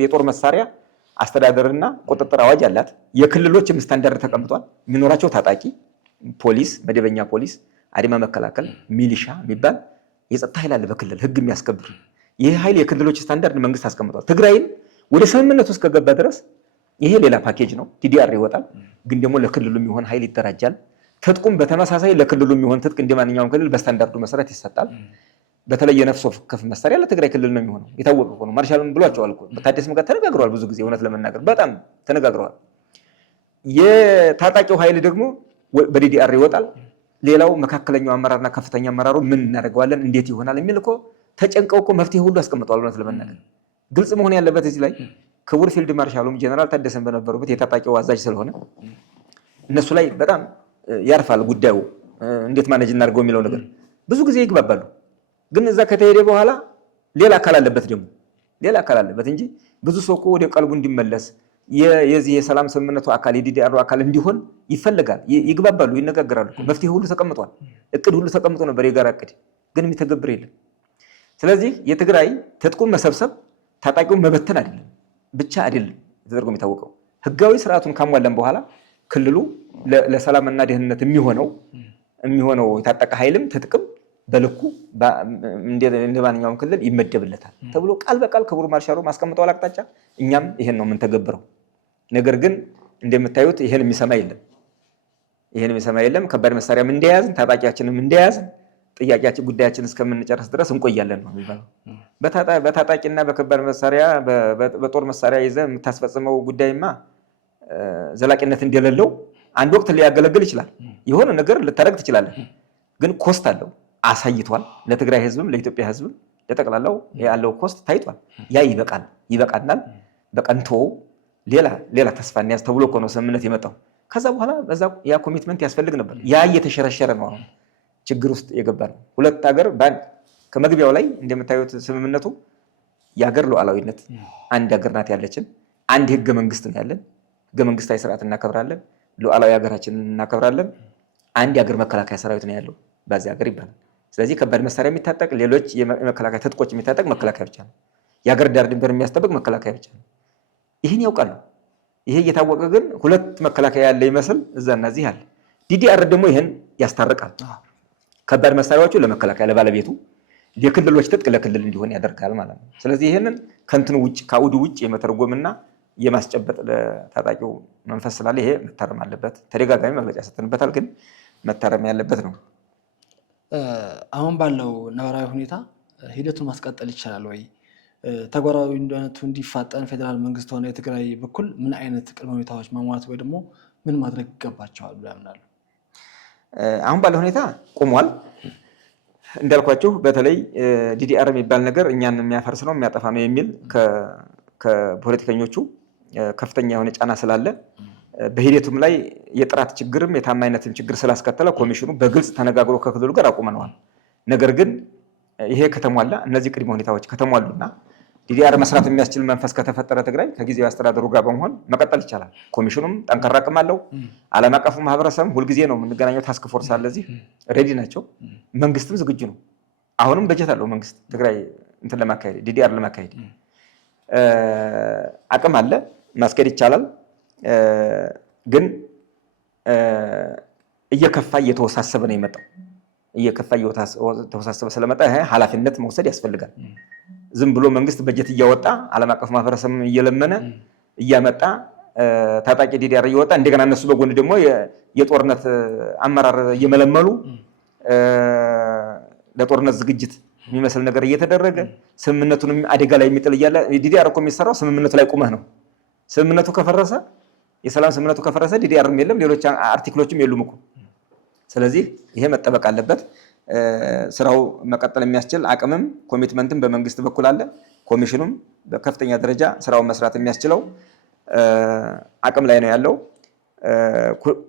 የጦር መሳሪያ አስተዳደርና ቁጥጥር አዋጅ አላት። የክልሎችም ስታንዳርድ ተቀምጧል። የሚኖራቸው ታጣቂ ፖሊስ፣ መደበኛ ፖሊስ፣ አድማ መከላከል፣ ሚሊሻ የሚባል የጸጥታ ኃይል አለ በክልል ህግ የሚያስከብር። ይህ ኃይል የክልሎች ስታንዳርድ መንግስት አስቀምጧል። ትግራይን ወደ ስምምነት ውስጥ ከገባ ድረስ ይሄ ሌላ ፓኬጅ ነው። ዲዲአር ይወጣል። ግን ደግሞ ለክልሉ የሚሆን ኃይል ይደራጃል። ትጥቁም በተመሳሳይ ለክልሉ የሚሆን ትጥቅ እንደማንኛውም ክልል በስታንዳርዱ መሰረት ይሰጣል። በተለይ የነፍስ ወከፍ መሳሪያ ለትግራይ ክልል ነው የሚሆነው። የታወቀ ነው። ማርሻልን ብሏቸዋል እኮ ታደሰም ጋር ተነጋግረዋል። ብዙ ጊዜ እውነት ለመናገር በጣም ተነጋግረዋል። የታጣቂው ኃይል ደግሞ በዲዲአር ይወጣል። ሌላው መካከለኛው አመራርና ከፍተኛ አመራሩ ምን እናደርገዋለን እንዴት ይሆናል የሚል እኮ ተጨንቀው እኮ መፍትሄ ሁሉ አስቀምጠዋል። እውነት ለመናገር ግልጽ መሆን ያለበት እዚህ ላይ ክቡር ፊልድ ማርሻሉም ጀነራል ታደሰም በነበሩበት የታጣቂው አዛዥ ስለሆነ እነሱ ላይ በጣም ያርፋል ጉዳዩ። እንዴት ማኔጅ እናድርገው የሚለው ነገር ብዙ ጊዜ ይግባባሉ። ግን እዛ ከተሄደ በኋላ ሌላ አካል አለበት ደግሞ ሌላ አካል አለበት እንጂ ብዙ ሰው እኮ ወደ ቀልቡ እንዲመለስ የዚህ የሰላም ስምምነቱ አካል የዲዲአር አካል እንዲሆን ይፈልጋል። ይግባባሉ፣ ይነጋገራሉ። መፍትሄ ሁሉ ተቀምጧል። እቅድ ሁሉ ተቀምጦ ነበር፣ የጋራ እቅድ። ግን የሚተገብር የለም። ስለዚህ የትግራይ ትጥቁን መሰብሰብ ታጣቂውን መበተን አይደለም ብቻ አይደለም ተደርጎ የሚታወቀው። ህጋዊ ስርዓቱን ካሟላን በኋላ ክልሉ ለሰላምና ደህንነት የሚሆነው የታጠቀ ኃይልም ትጥቅም በልኩ እንደ ማንኛውም ክልል ይመደብለታል ተብሎ ቃል በቃል ክቡር ማርሻሉ አስቀምጠዋል አቅጣጫ። እኛም ይሄን ነው የምንተገብረው። ነገር ግን እንደምታዩት ይሄን የሚሰማ የለም። ከባድ መሳሪያም እንደያዝን ታጣቂያችንም እንደያዝን ጥያቄያችን ጉዳያችን እስከምንጨርስ ድረስ እንቆያለን ነው የሚባለው። በታጣቂና በከባድ መሳሪያ በጦር መሳሪያ ይዘህ የምታስፈጽመው ጉዳይማ ዘላቂነት እንደሌለው አንድ ወቅት ሊያገለግል ይችላል። የሆነ ነገር ልታደርግ ትችላለህ። ግን ኮስት አለው አሳይቷል። ለትግራይ ህዝብም ለኢትዮጵያ ህዝብም ለጠቅላላው ያለው ኮስት ታይቷል። ያ ይበቃናል። በቀንቶ ሌላ ተስፋ እንያዝ ተብሎ እኮ ነው ስምምነት የመጣው። ከዛ በኋላ በዛ ያ ኮሚትመንት ያስፈልግ ነበር። ያ እየተሸረሸረ ነው አሁን ችግር ውስጥ የገባ ነው። ሁለት ሀገር ከመግቢያው ላይ እንደምታዩት ስምምነቱ የሀገር ሉዓላዊነት አንድ ሀገር ናት ያለችን። አንድ ህገ መንግስት ነው ያለን። ህገ መንግስታዊ ስርዓት እናከብራለን። ሉዓላዊ ሀገራችንን እናከብራለን። አንድ የሀገር መከላከያ ሰራዊት ነው ያለው በዚህ ሀገር ይባላል። ስለዚህ ከባድ መሳሪያ የሚታጠቅ ሌሎች የመከላከያ ትጥቆች የሚታጠቅ መከላከያ ብቻ ነው። የሀገር ዳር ድንበር የሚያስጠብቅ መከላከያ ብቻ ነው። ይህን ያውቃሉ። ይሄ እየታወቀ ግን ሁለት መከላከያ ያለ ይመስል እዛና እዚህ አለ። ዲዲአር ደግሞ ይሄን ያስታርቃል። ከባድ መሳሪያዎቹ ለመከላከያ ለባለቤቱ፣ የክልሎች ትጥቅ ለክልል እንዲሆን ያደርጋል ማለት ነው። ስለዚህ ይሄንን ከእንትኑ ውጭ ከአውዱ ውጭ የመተርጎምና የማስጨበጥ ለታጣቂው መንፈስ ስላለ ይሄ መታረም አለበት። ተደጋጋሚ መግለጫ ሰጥተንበታል፣ ግን መታረም ያለበት ነው። አሁን ባለው ነባራዊ ሁኔታ ሂደቱን ማስቀጠል ይቻላል ወይ? ተግባራዊነቱ እንዲፋጠን ፌዴራል መንግስት ሆነ የትግራይ በኩል ምን አይነት ቅድመ ሁኔታዎች ማሟላት ወይ ደግሞ ምን ማድረግ ይገባቸዋል ብለው ያምናሉ? አሁን ባለው ሁኔታ ቆሟል። እንዳልኳችሁ በተለይ ዲዲአር የሚባል ነገር እኛን የሚያፈርስ ነው የሚያጠፋ ነው የሚል ከፖለቲከኞቹ ከፍተኛ የሆነ ጫና ስላለ በሂደቱም ላይ የጥራት ችግርም የታማኝነትም ችግር ስላስከተለ ኮሚሽኑ በግልጽ ተነጋግሮ ከክልሉ ጋር አቁመነዋል። ነገር ግን ይሄ ከተሟላ እነዚህ ቅድመ ሁኔታዎች ከተሟሉና ዲዲአር መስራት የሚያስችል መንፈስ ከተፈጠረ ትግራይ ከጊዜያዊ አስተዳደሩ ጋር በመሆን መቀጠል ይቻላል። ኮሚሽኑም ጠንካራ አቅም አለው። ዓለም አቀፉ ማህበረሰብ ሁልጊዜ ነው የምንገናኘው። ታስክ ፎርስ አለ እዚህ ሬዲ ናቸው። መንግስትም ዝግጁ ነው። አሁንም በጀት አለው መንግስት ትግራይ እንትን ለማካሄድ ዲዲአር ለማካሄድ አቅም አለ። ማስኬድ ይቻላል። ግን እየከፋ እየተወሳሰበ ነው የመጣው። እየከፋ እየተወሳሰበ ስለመጣ ይሄ ኃላፊነት መውሰድ ያስፈልጋል። ዝም ብሎ መንግስት በጀት እያወጣ ዓለም አቀፍ ማህበረሰብ እየለመነ እያመጣ ታጣቂ ዲዲአር እየወጣ እንደገና እነሱ በጎን ደግሞ የጦርነት አመራር እየመለመሉ ለጦርነት ዝግጅት የሚመስል ነገር እየተደረገ ስምምነቱንም አደጋ ላይ የሚጥል እያለ ዲዲአር እኮ የሚሰራው ስምምነቱ ላይ ቁመህ ነው። ስምምነቱ ከፈረሰ የሰላም ስምምነቱ ከፈረሰ ዲዲአርም የለም፣ ሌሎች አርቲክሎችም የሉም እኮ። ስለዚህ ይሄ መጠበቅ አለበት። ስራው መቀጠል የሚያስችል አቅምም ኮሚትመንትም በመንግስት በኩል አለ። ኮሚሽኑም በከፍተኛ ደረጃ ስራውን መስራት የሚያስችለው አቅም ላይ ነው ያለው።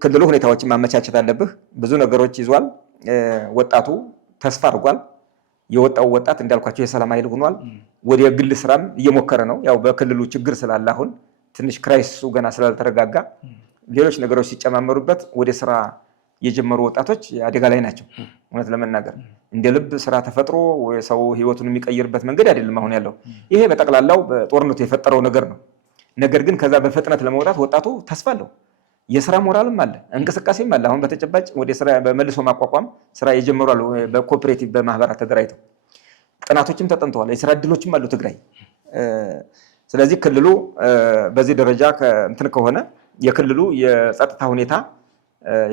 ክልሉ ሁኔታዎችን ማመቻቸት አለብህ። ብዙ ነገሮች ይዟል። ወጣቱ ተስፋ አድርጓል። የወጣው ወጣት እንዳልኳቸው የሰላም ኃይል ሆኗል። ወደ ግል ስራም እየሞከረ ነው። ያው በክልሉ ችግር ስላለ አሁን ትንሽ ክራይሲሱ ገና ስላልተረጋጋ ሌሎች ነገሮች ሲጨማመሩበት ወደ ስራ የጀመሩ ወጣቶች አደጋ ላይ ናቸው። እውነት ለመናገር እንደ ልብ ስራ ተፈጥሮ ሰው ህይወቱን የሚቀይርበት መንገድ አይደለም አሁን ያለው። ይሄ በጠቅላላው በጦርነቱ የፈጠረው ነገር ነው። ነገር ግን ከዛ በፍጥነት ለመውጣት ወጣቱ ተስፋ አለው። የስራ ሞራልም አለ፣ እንቅስቃሴም አለ። አሁን በተጨባጭ ወደ ስራ በመልሶ ማቋቋም ስራ የጀመሩ አሉ። በኮኦፕሬቲቭ በማህበራት ተደራጅተው ጥናቶችም ተጠንተዋል። የስራ እድሎችም አሉ ትግራይ። ስለዚህ ክልሉ በዚህ ደረጃ እንትን ከሆነ የክልሉ የጸጥታ ሁኔታ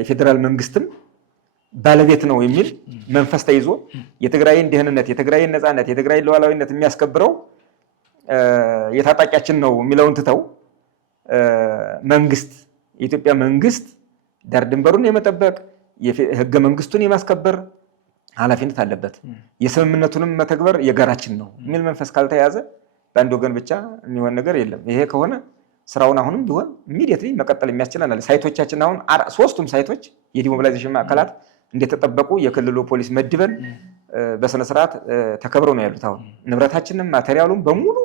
የፌዴራል መንግስትም ባለቤት ነው የሚል መንፈስ ተይዞ የትግራይን ደህንነት፣ የትግራይን ነፃነት፣ የትግራይን ሉዓላዊነት የሚያስከብረው የታጣቂያችን ነው የሚለውን ትተው መንግስት የኢትዮጵያ መንግስት ዳር ድንበሩን የመጠበቅ ህገ መንግስቱን የማስከበር ኃላፊነት አለበት። የስምምነቱንም መተግበር የጋራችን ነው የሚል መንፈስ ካልተያዘ በአንድ ወገን ብቻ የሚሆን ነገር የለም። ይሄ ከሆነ ስራውን አሁንም ቢሆን ኢሚዲየትሊ መቀጠል የሚያስችለናል። ሳይቶቻችን አሁን ሶስቱም ሳይቶች የዲሞቢላይዜሽን ማዕከላት እንደተጠበቁ የክልሉ ፖሊስ መድበን በስነስርዓት ተከብረው ነው ያሉት። አሁን ንብረታችንም ማቴሪያሉም በሙሉ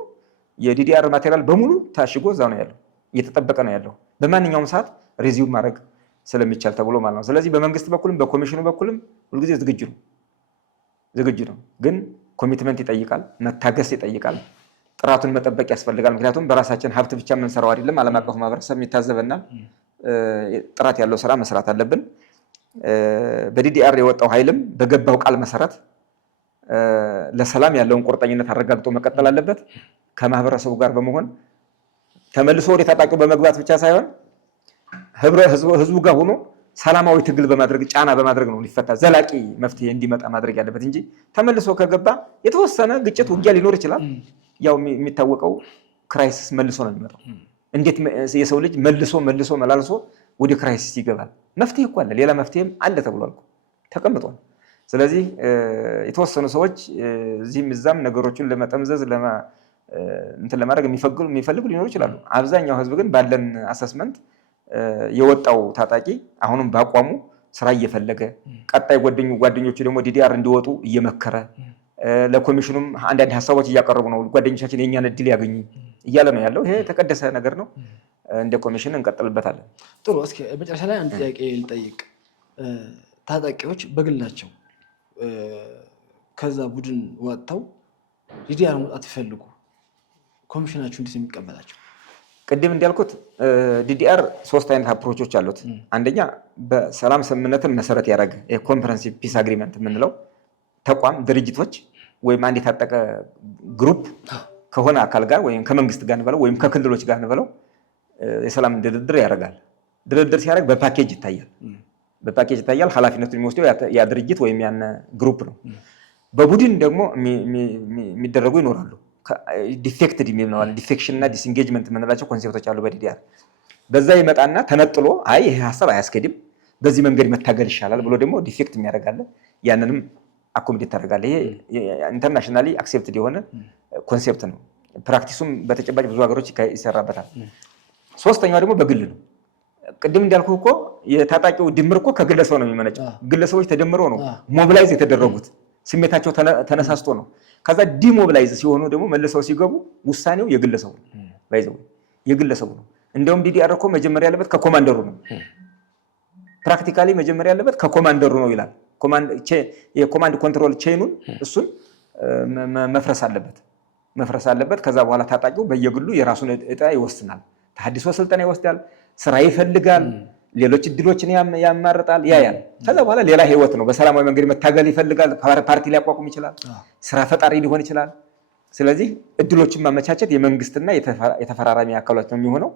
የዲዲአር ማቴሪያል በሙሉ ታሽጎ እዛው ነው ያለው፣ እየተጠበቀ ነው ያለው። በማንኛውም ሰዓት ሪዚው ማድረግ ስለሚቻል ተብሎ ማለት ነው። ስለዚህ በመንግስት በኩልም በኮሚሽኑ በኩልም ሁልጊዜ ዝግጁ ነው። ግን ኮሚትመንት ይጠይቃል፣ መታገስ ይጠይቃል፣ ጥራቱን መጠበቅ ያስፈልጋል። ምክንያቱም በራሳችን ሀብት ብቻ የምንሰራው አይደለም። ዓለም አቀፉ ማህበረሰብ የሚታዘበናል። ጥራት ያለው ስራ መስራት አለብን። በዲዲአር የወጣው ኃይልም በገባው ቃል መሰረት ለሰላም ያለውን ቁርጠኝነት አረጋግጦ መቀጠል አለበት። ከማህበረሰቡ ጋር በመሆን ተመልሶ ወደ ታጣቂው በመግባት ብቻ ሳይሆን ህዝቡ ጋር ሆኖ ሰላማዊ ትግል በማድረግ ጫና በማድረግ ነው ሊፈታ ዘላቂ መፍትሄ እንዲመጣ ማድረግ ያለበት እንጂ ተመልሶ ከገባ የተወሰነ ግጭት፣ ውጊያ ሊኖር ይችላል። ያው የሚታወቀው ክራይሲስ መልሶ ነው የሚመጣው። እንዴት የሰው ልጅ መልሶ መላልሶ ወደ ክራይሲስ ይገባል? መፍትሄ እኮ አለ፣ ሌላ መፍትሄም አለ ተብሏል፣ ተቀምጧል። ስለዚህ የተወሰኑ ሰዎች እዚህም እዛም ነገሮችን ለመጠምዘዝ እንትን ለማድረግ የሚፈልጉ ሊኖሩ ይችላሉ። አብዛኛው ህዝብ ግን ባለን አሰስመንት የወጣው ታጣቂ አሁንም በአቋሙ ስራ እየፈለገ ቀጣይ ጓደኞቹ ደግሞ ዲዲአር እንዲወጡ እየመከረ ለኮሚሽኑም አንዳንድ ሀሳቦች እያቀረቡ ነው። ጓደኞቻችን የእኛን እድል ያገኙ እያለ ነው ያለው። ይሄ የተቀደሰ ነገር ነው። እንደ ኮሚሽን እንቀጥልበታለን። ጥሩ። እስኪ መጨረሻ ላይ አንድ ጥያቄ ልጠይቅ። ታጣቂዎች በግላቸው ከዛ ቡድን ወጥተው ዲዲአር መውጣት ይፈልጉ፣ ኮሚሽናችሁ እንዴት የሚቀበላቸው? ቅድም እንዳልኩት ዲዲአር 3 አይነት አፕሮቾች አሉት። አንደኛ በሰላም ስምምነትን መሰረት ያደረገ የኮምፕረሄንሲቭ ፒስ አግሪመንት የምንለው ተቋም ድርጅቶች ወይም አንድ የታጠቀ ግሩፕ ከሆነ አካል ጋር ወይም ከመንግስት ጋር እንበለው ወይም ከክልሎች ጋር እንበለው የሰላም ድርድር ያደርጋል። ድርድር ሲያደርግ በፓኬጅ ይታያል። ኃላፊነቱን የሚወስደው ያ ድርጅት ወይም ያን ግሩፕ ነው። በቡድን ደግሞ የሚደረጉ ይኖራሉ። ዲፌክትድ የሚባለው ዲፌክሽን እና ዲስኢንጌጅመንት የምንላቸው ኮንሴፕቶች አሉ በዲዲአር። በዛ ይመጣና ተነጥሎ አይ ይሄ ሀሳብ አያስኬድም በዚህ መንገድ መታገል ይሻላል ብሎ ደግሞ ዲፌክት የሚያደርጋለ ያንንም አኮሞዴት ታደርጋለ። ይሄ ኢንተርናሽናሊ አክሴፕትድ የሆነ ኮንሴፕት ነው። ፕራክቲሱም በተጨባጭ ብዙ ሀገሮች ይሰራበታል። ሶስተኛው ደግሞ በግል ነው። ቅድም እንዳልኩ እኮ የታጣቂው ድምር እኮ ከግለሰብ ነው የሚመነጨው። ግለሰቦች ተደምረው ነው ሞቢላይዝ የተደረጉት፣ ስሜታቸው ተነሳስቶ ነው። ከዛ ዲሞቢላይዝ ሲሆኑ ደግሞ መልሰው ሲገቡ ውሳኔው የግለሰቡ ነው፣ ባይዘው የግለሰቡ ነው። እንደውም ዲዲአር እኮ መጀመሪያ ያለበት ከኮማንደሩ ነው። ፕራክቲካሊ መጀመሪያ ያለበት ከኮማንደሩ ነው ይላል። የኮማንድ ኮንትሮል ቼኑን እሱን መፍረስ አለበት። ከዛ በኋላ ታጣቂው በየግሉ የራሱን እጣ ይወስናል። ተሐድሶ ስልጠና ይወስዳል፣ ስራ ይፈልጋል፣ ሌሎች እድሎችን ያማርጣል፣ ያያል። ከዛ በኋላ ሌላ ህይወት ነው። በሰላማዊ መንገድ መታገል ይፈልጋል። ፓርቲ ሊያቋቁም ይችላል፣ ስራ ፈጣሪ ሊሆን ይችላል። ስለዚህ እድሎችን ማመቻቸት የመንግስትና የተፈራራሚ አካላት ነው የሚሆነው።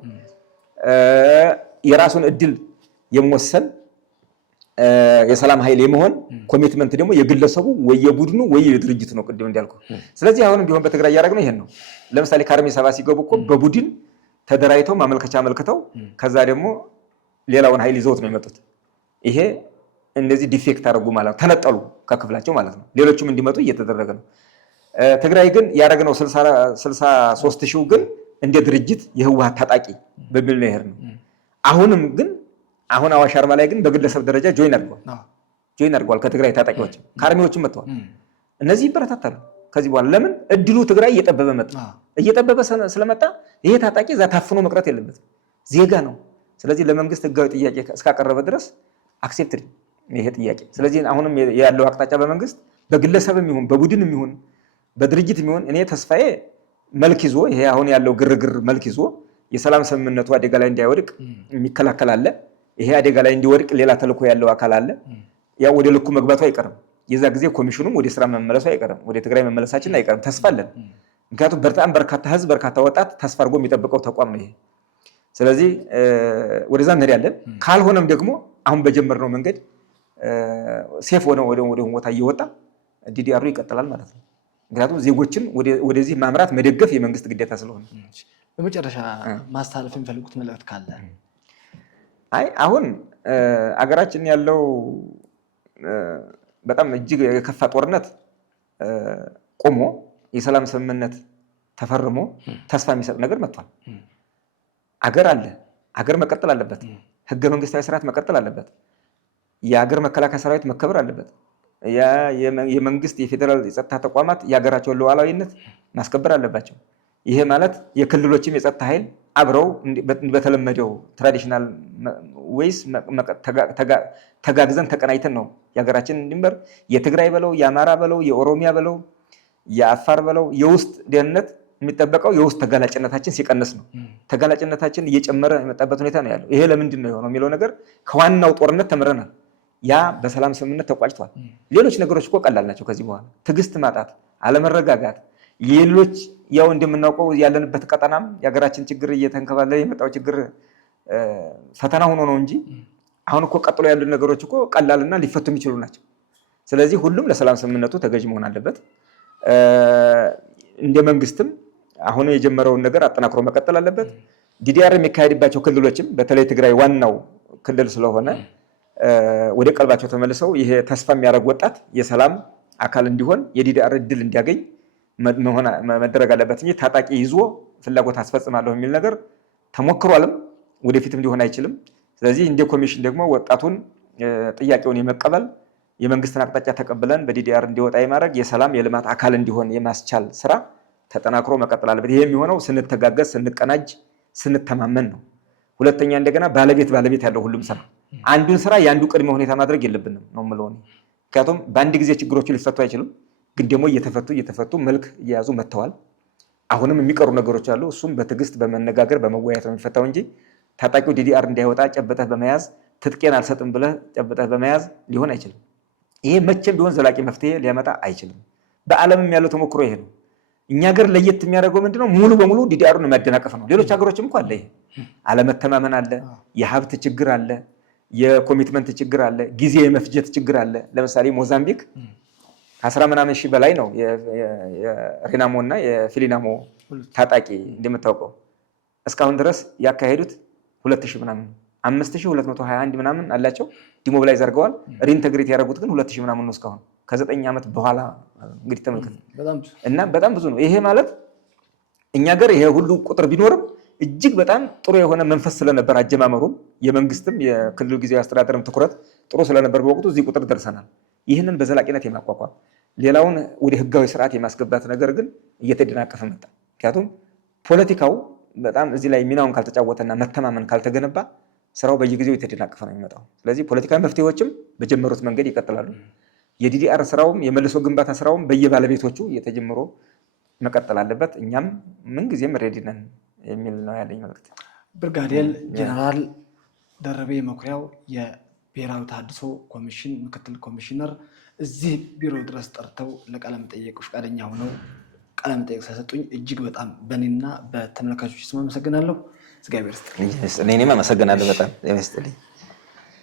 የራሱን እድል የመወሰን የሰላም ኃይል የመሆን ኮሚትመንት ደግሞ የግለሰቡ ወይ የቡድኑ ወይ የድርጅቱ ነው፣ ቅድም እንዳልኩ። ስለዚህ አሁንም ቢሆን በትግራይ ያደረግነው ይሄን ነው። ለምሳሌ ከአርሚ 7 ሲገቡ እኮ በቡድን ተደራጅተው ማመልከቻ አመልክተው ከዛ ደግሞ ሌላውን ኃይል ይዘውት ነው የመጡት። ይሄ እንደዚህ ዲፌክት አደረጉ ማለት ነው፣ ተነጠሉ ከክፍላቸው ማለት ነው። ሌሎችም እንዲመጡ እየተደረገ ነው። ትግራይ ግን ያደረግነው 63,000 ግን እንደ ድርጅት የህወሓት ታጣቂ በሚል ነው ይሄር ነው። አሁን አዋሽ አርባ ላይ ግን በግለሰብ ደረጃ ጆይን አድርገዋል። ከትግራይ ታጣቂዎች ከአርሚዎችም መጥተዋል። እነዚህ ይበረታታሉ። ከዚህ በኋላ ለምን እድሉ ትግራይ እየጠበበ ስለመጣ ይሄ ታጣቂ እዛ ታፍኖ መቅረት የለበትም፣ ዜጋ ነው። ስለዚህ ለመንግስት ህጋዊ ጥያቄ እስካቀረበ ድረስ አክሴፕትድ ይሄ ጥያቄ። ስለዚህ አሁንም ያለው አቅጣጫ በመንግስት በግለሰብም ይሁን በቡድንም ይሁን በድርጅትም ይሁን እኔ ተስፋዬ መልክ ይዞ ይሄ አሁን ያለው ግርግር መልክ ይዞ የሰላም ስምምነቱ አደጋ ላይ እንዳይወድቅ የሚከላከል አለ። ይሄ አደጋ ላይ እንዲወድቅ ሌላ ተልዕኮ ያለው አካል አለ። ያው ወደ ልኩ መግባቱ አይቀርም። የዛ ጊዜ ኮሚሽኑም ወደ ስራ መመለሱ አይቀርም፣ ወደ ትግራይ መመለሳችን አይቀርም። ተስፋ አለን። ምክንያቱም በጣም በርካታ ህዝብ በርካታ ወጣት ተስፋ አድርጎ የሚጠብቀው ተቋም ነው ይሄ። ስለዚህ ወደዛ እንሄዳለን። ካልሆነም ደግሞ አሁን በጀመርነው መንገድ ሴፍ ሆነ ወደ ቦታ እየወጣ ዲዲአሩ ይቀጥላል ማለት ነው። ምክንያቱም ዜጎችን ወደዚህ ማምራት መደገፍ የመንግስት ግዴታ ስለሆነ። በመጨረሻ ማስተላለፍ የሚፈልጉት መልእክት ካለ? አሁን አገራችን ያለው በጣም እጅግ የከፋ ጦርነት ቆሞ የሰላም ስምምነት ተፈርሞ ተስፋ የሚሰጥ ነገር መጥቷል። አገር አለ፣ አገር መቀጠል አለበት። ህገ መንግስታዊ ስርዓት መቀጠል አለበት። የአገር መከላከያ ሰራዊት መከበር አለበት። የመንግስት የፌዴራል የጸጥታ ተቋማት የሀገራቸውን ሉዓላዊነት ማስከበር አለባቸው። ይሄ ማለት የክልሎችም የጸጥታ ኃይል አብረው በተለመደው ትራዲሽናል ወይስ ተጋግዘን ተቀናይተን ነው የሀገራችን ድንበር የትግራይ በለው የአማራ በለው የኦሮሚያ በለው የአፋር በለው የውስጥ ደህንነት የሚጠበቀው የውስጥ ተጋላጭነታችን ሲቀንስ ነው። ተጋላጭነታችን እየጨመረ የመጣበት ሁኔታ ነው ያለው። ይሄ ለምንድን ነው የሆነው የሚለው ነገር ከዋናው ጦርነት ተምረናል። ያ በሰላም ስምምነት ተቋጭቷል። ሌሎች ነገሮች እኮ ቀላል ናቸው። ከዚህ በኋላ ትዕግስት ማጣት፣ አለመረጋጋት፣ ሌሎች ያው እንደምናውቀው ያለንበት ቀጠናም የሀገራችን ችግር እየተንከባለለ የመጣው ችግር ፈተና ሆኖ ነው እንጂ አሁን እኮ ቀጥሎ ያሉ ነገሮች እኮ ቀላልና ሊፈቱ የሚችሉ ናቸው። ስለዚህ ሁሉም ለሰላም ስምምነቱ ተገዥ መሆን አለበት። እንደ መንግስትም አሁን የጀመረውን ነገር አጠናክሮ መቀጠል አለበት። ዲዲአር የሚካሄድባቸው ክልሎችም በተለይ ትግራይ ዋናው ክልል ስለሆነ ወደ ቀልባቸው ተመልሰው ይሄ ተስፋ የሚያደርግ ወጣት የሰላም አካል እንዲሆን የዲዲአር እድል እንዲያገኝ መደረግ አለበት እንጂ ታጣቂ ይዞ ፍላጎት አስፈጽማለሁ የሚል ነገር ተሞክሯልም ወደፊትም ሊሆን አይችልም። ስለዚህ እንደ ኮሚሽን ደግሞ ወጣቱን ጥያቄውን የመቀበል የመንግስትን አቅጣጫ ተቀብለን በዲዲአር እንዲወጣ የማድረግ የሰላም የልማት አካል እንዲሆን የማስቻል ስራ ተጠናክሮ መቀጠል አለበት። ይሄ የሚሆነው ስንተጋገዝ፣ ስንቀናጅ፣ ስንተማመን ነው። ሁለተኛ እንደገና ባለቤት ያለው ሁሉም ስራ አንዱን ስራ የአንዱ ቅድመ ሁኔታ ማድረግ የለብንም ነው የምለው። ምክንያቱም በአንድ ጊዜ ችግሮቹ ሊፈቱ አይችሉም፣ ግን ደግሞ እየተፈቱ መልክ እየያዙ መጥተዋል። አሁንም የሚቀሩ ነገሮች አሉ። እሱም በትዕግስት በመነጋገር በመወያየት ነው የሚፈታው እንጂ ታጣቂው ዲዲአር እንዳይወጣ ጨብጠህ በመያዝ ትጥቄን አልሰጥም ብለህ ጨብጠህ በመያዝ ሊሆን አይችልም። ይሄ መቼም ቢሆን ዘላቂ መፍትሄ ሊያመጣ አይችልም። በዓለምም ያለው ተሞክሮ ይሄ ነው። እኛ ሀገር ለየት የሚያደርገው ምንድነው? ሙሉ በሙሉ ዲዲአሩን የሚያደናቀፍ ነው። ሌሎች ሀገሮችም እኮ አለ። ይሄ አለመተማመን አለ፣ የሀብት ችግር አለ፣ የኮሚትመንት ችግር አለ፣ ጊዜ የመፍጀት ችግር አለ። ለምሳሌ ሞዛምቢክ ከ10 ምናምን ሺህ በላይ ነው የሬናሞ እና የፊሊናሞ ታጣቂ እንደምታውቀው እስካሁን ድረስ ያካሄዱት 2000 ምናምን 5221 ምናምን አላቸው። ዲሞቢላይዝ አድርገዋል። ሪኢንተግሬት ያደረጉት ግን 2000 ምናምን ነው እስካሁን ከ9 ዓመት በኋላ እንግዲህ ተመልከት። እና በጣም ብዙ ነው። ይሄ ማለት እኛ ጋር ይሄ ሁሉ ቁጥር ቢኖርም እጅግ በጣም ጥሩ የሆነ መንፈስ ስለነበር አጀማመሩም የመንግስትም የክልሉ ጊዜያዊ አስተዳደርም ትኩረት ጥሩ ስለነበር በወቅቱ እዚህ ቁጥር ደርሰናል። ይህንን በዘላቂነት የማቋቋም ሌላውን ወደ ህጋዊ ስርዓት የማስገባት ነገር ግን እየተደናቀፈ መጣ። ምክንያቱም ፖለቲካው በጣም እዚህ ላይ ሚናውን ካልተጫወተና መተማመን ካልተገነባ ስራው በየጊዜው የተደናቀፈ ነው የሚመጣው። ስለዚህ ፖለቲካዊ መፍትሄዎችም በጀመሩት መንገድ ይቀጥላሉ። የዲዲአር ስራውም የመልሶ ግንባታ ስራውም በየባለቤቶቹ እየተጀመሩ መቀጠል አለበት። እኛም ምንጊዜም ሬዲ ነን የሚል ነው ያለኝ መልዕክት። ብርጋዴር ጄኔራል ደረቤ መኩሪያው የብሔራዊ ተሃድሶ ኮሚሽን ምክትል ኮሚሽነር እዚህ ቢሮ ድረስ ጠርተው ለቃለ መጠይቅ ፈቃደኛ ሆነው ቃለ መጠይቅ ስለሰጡኝ እጅግ በጣም በእኔና በተመልካቾች ስም አመሰግናለሁ። እግዚአብሔር ይስጥልኝ። እኔም አመሰግናለሁ በጣም ይስጥልኝ።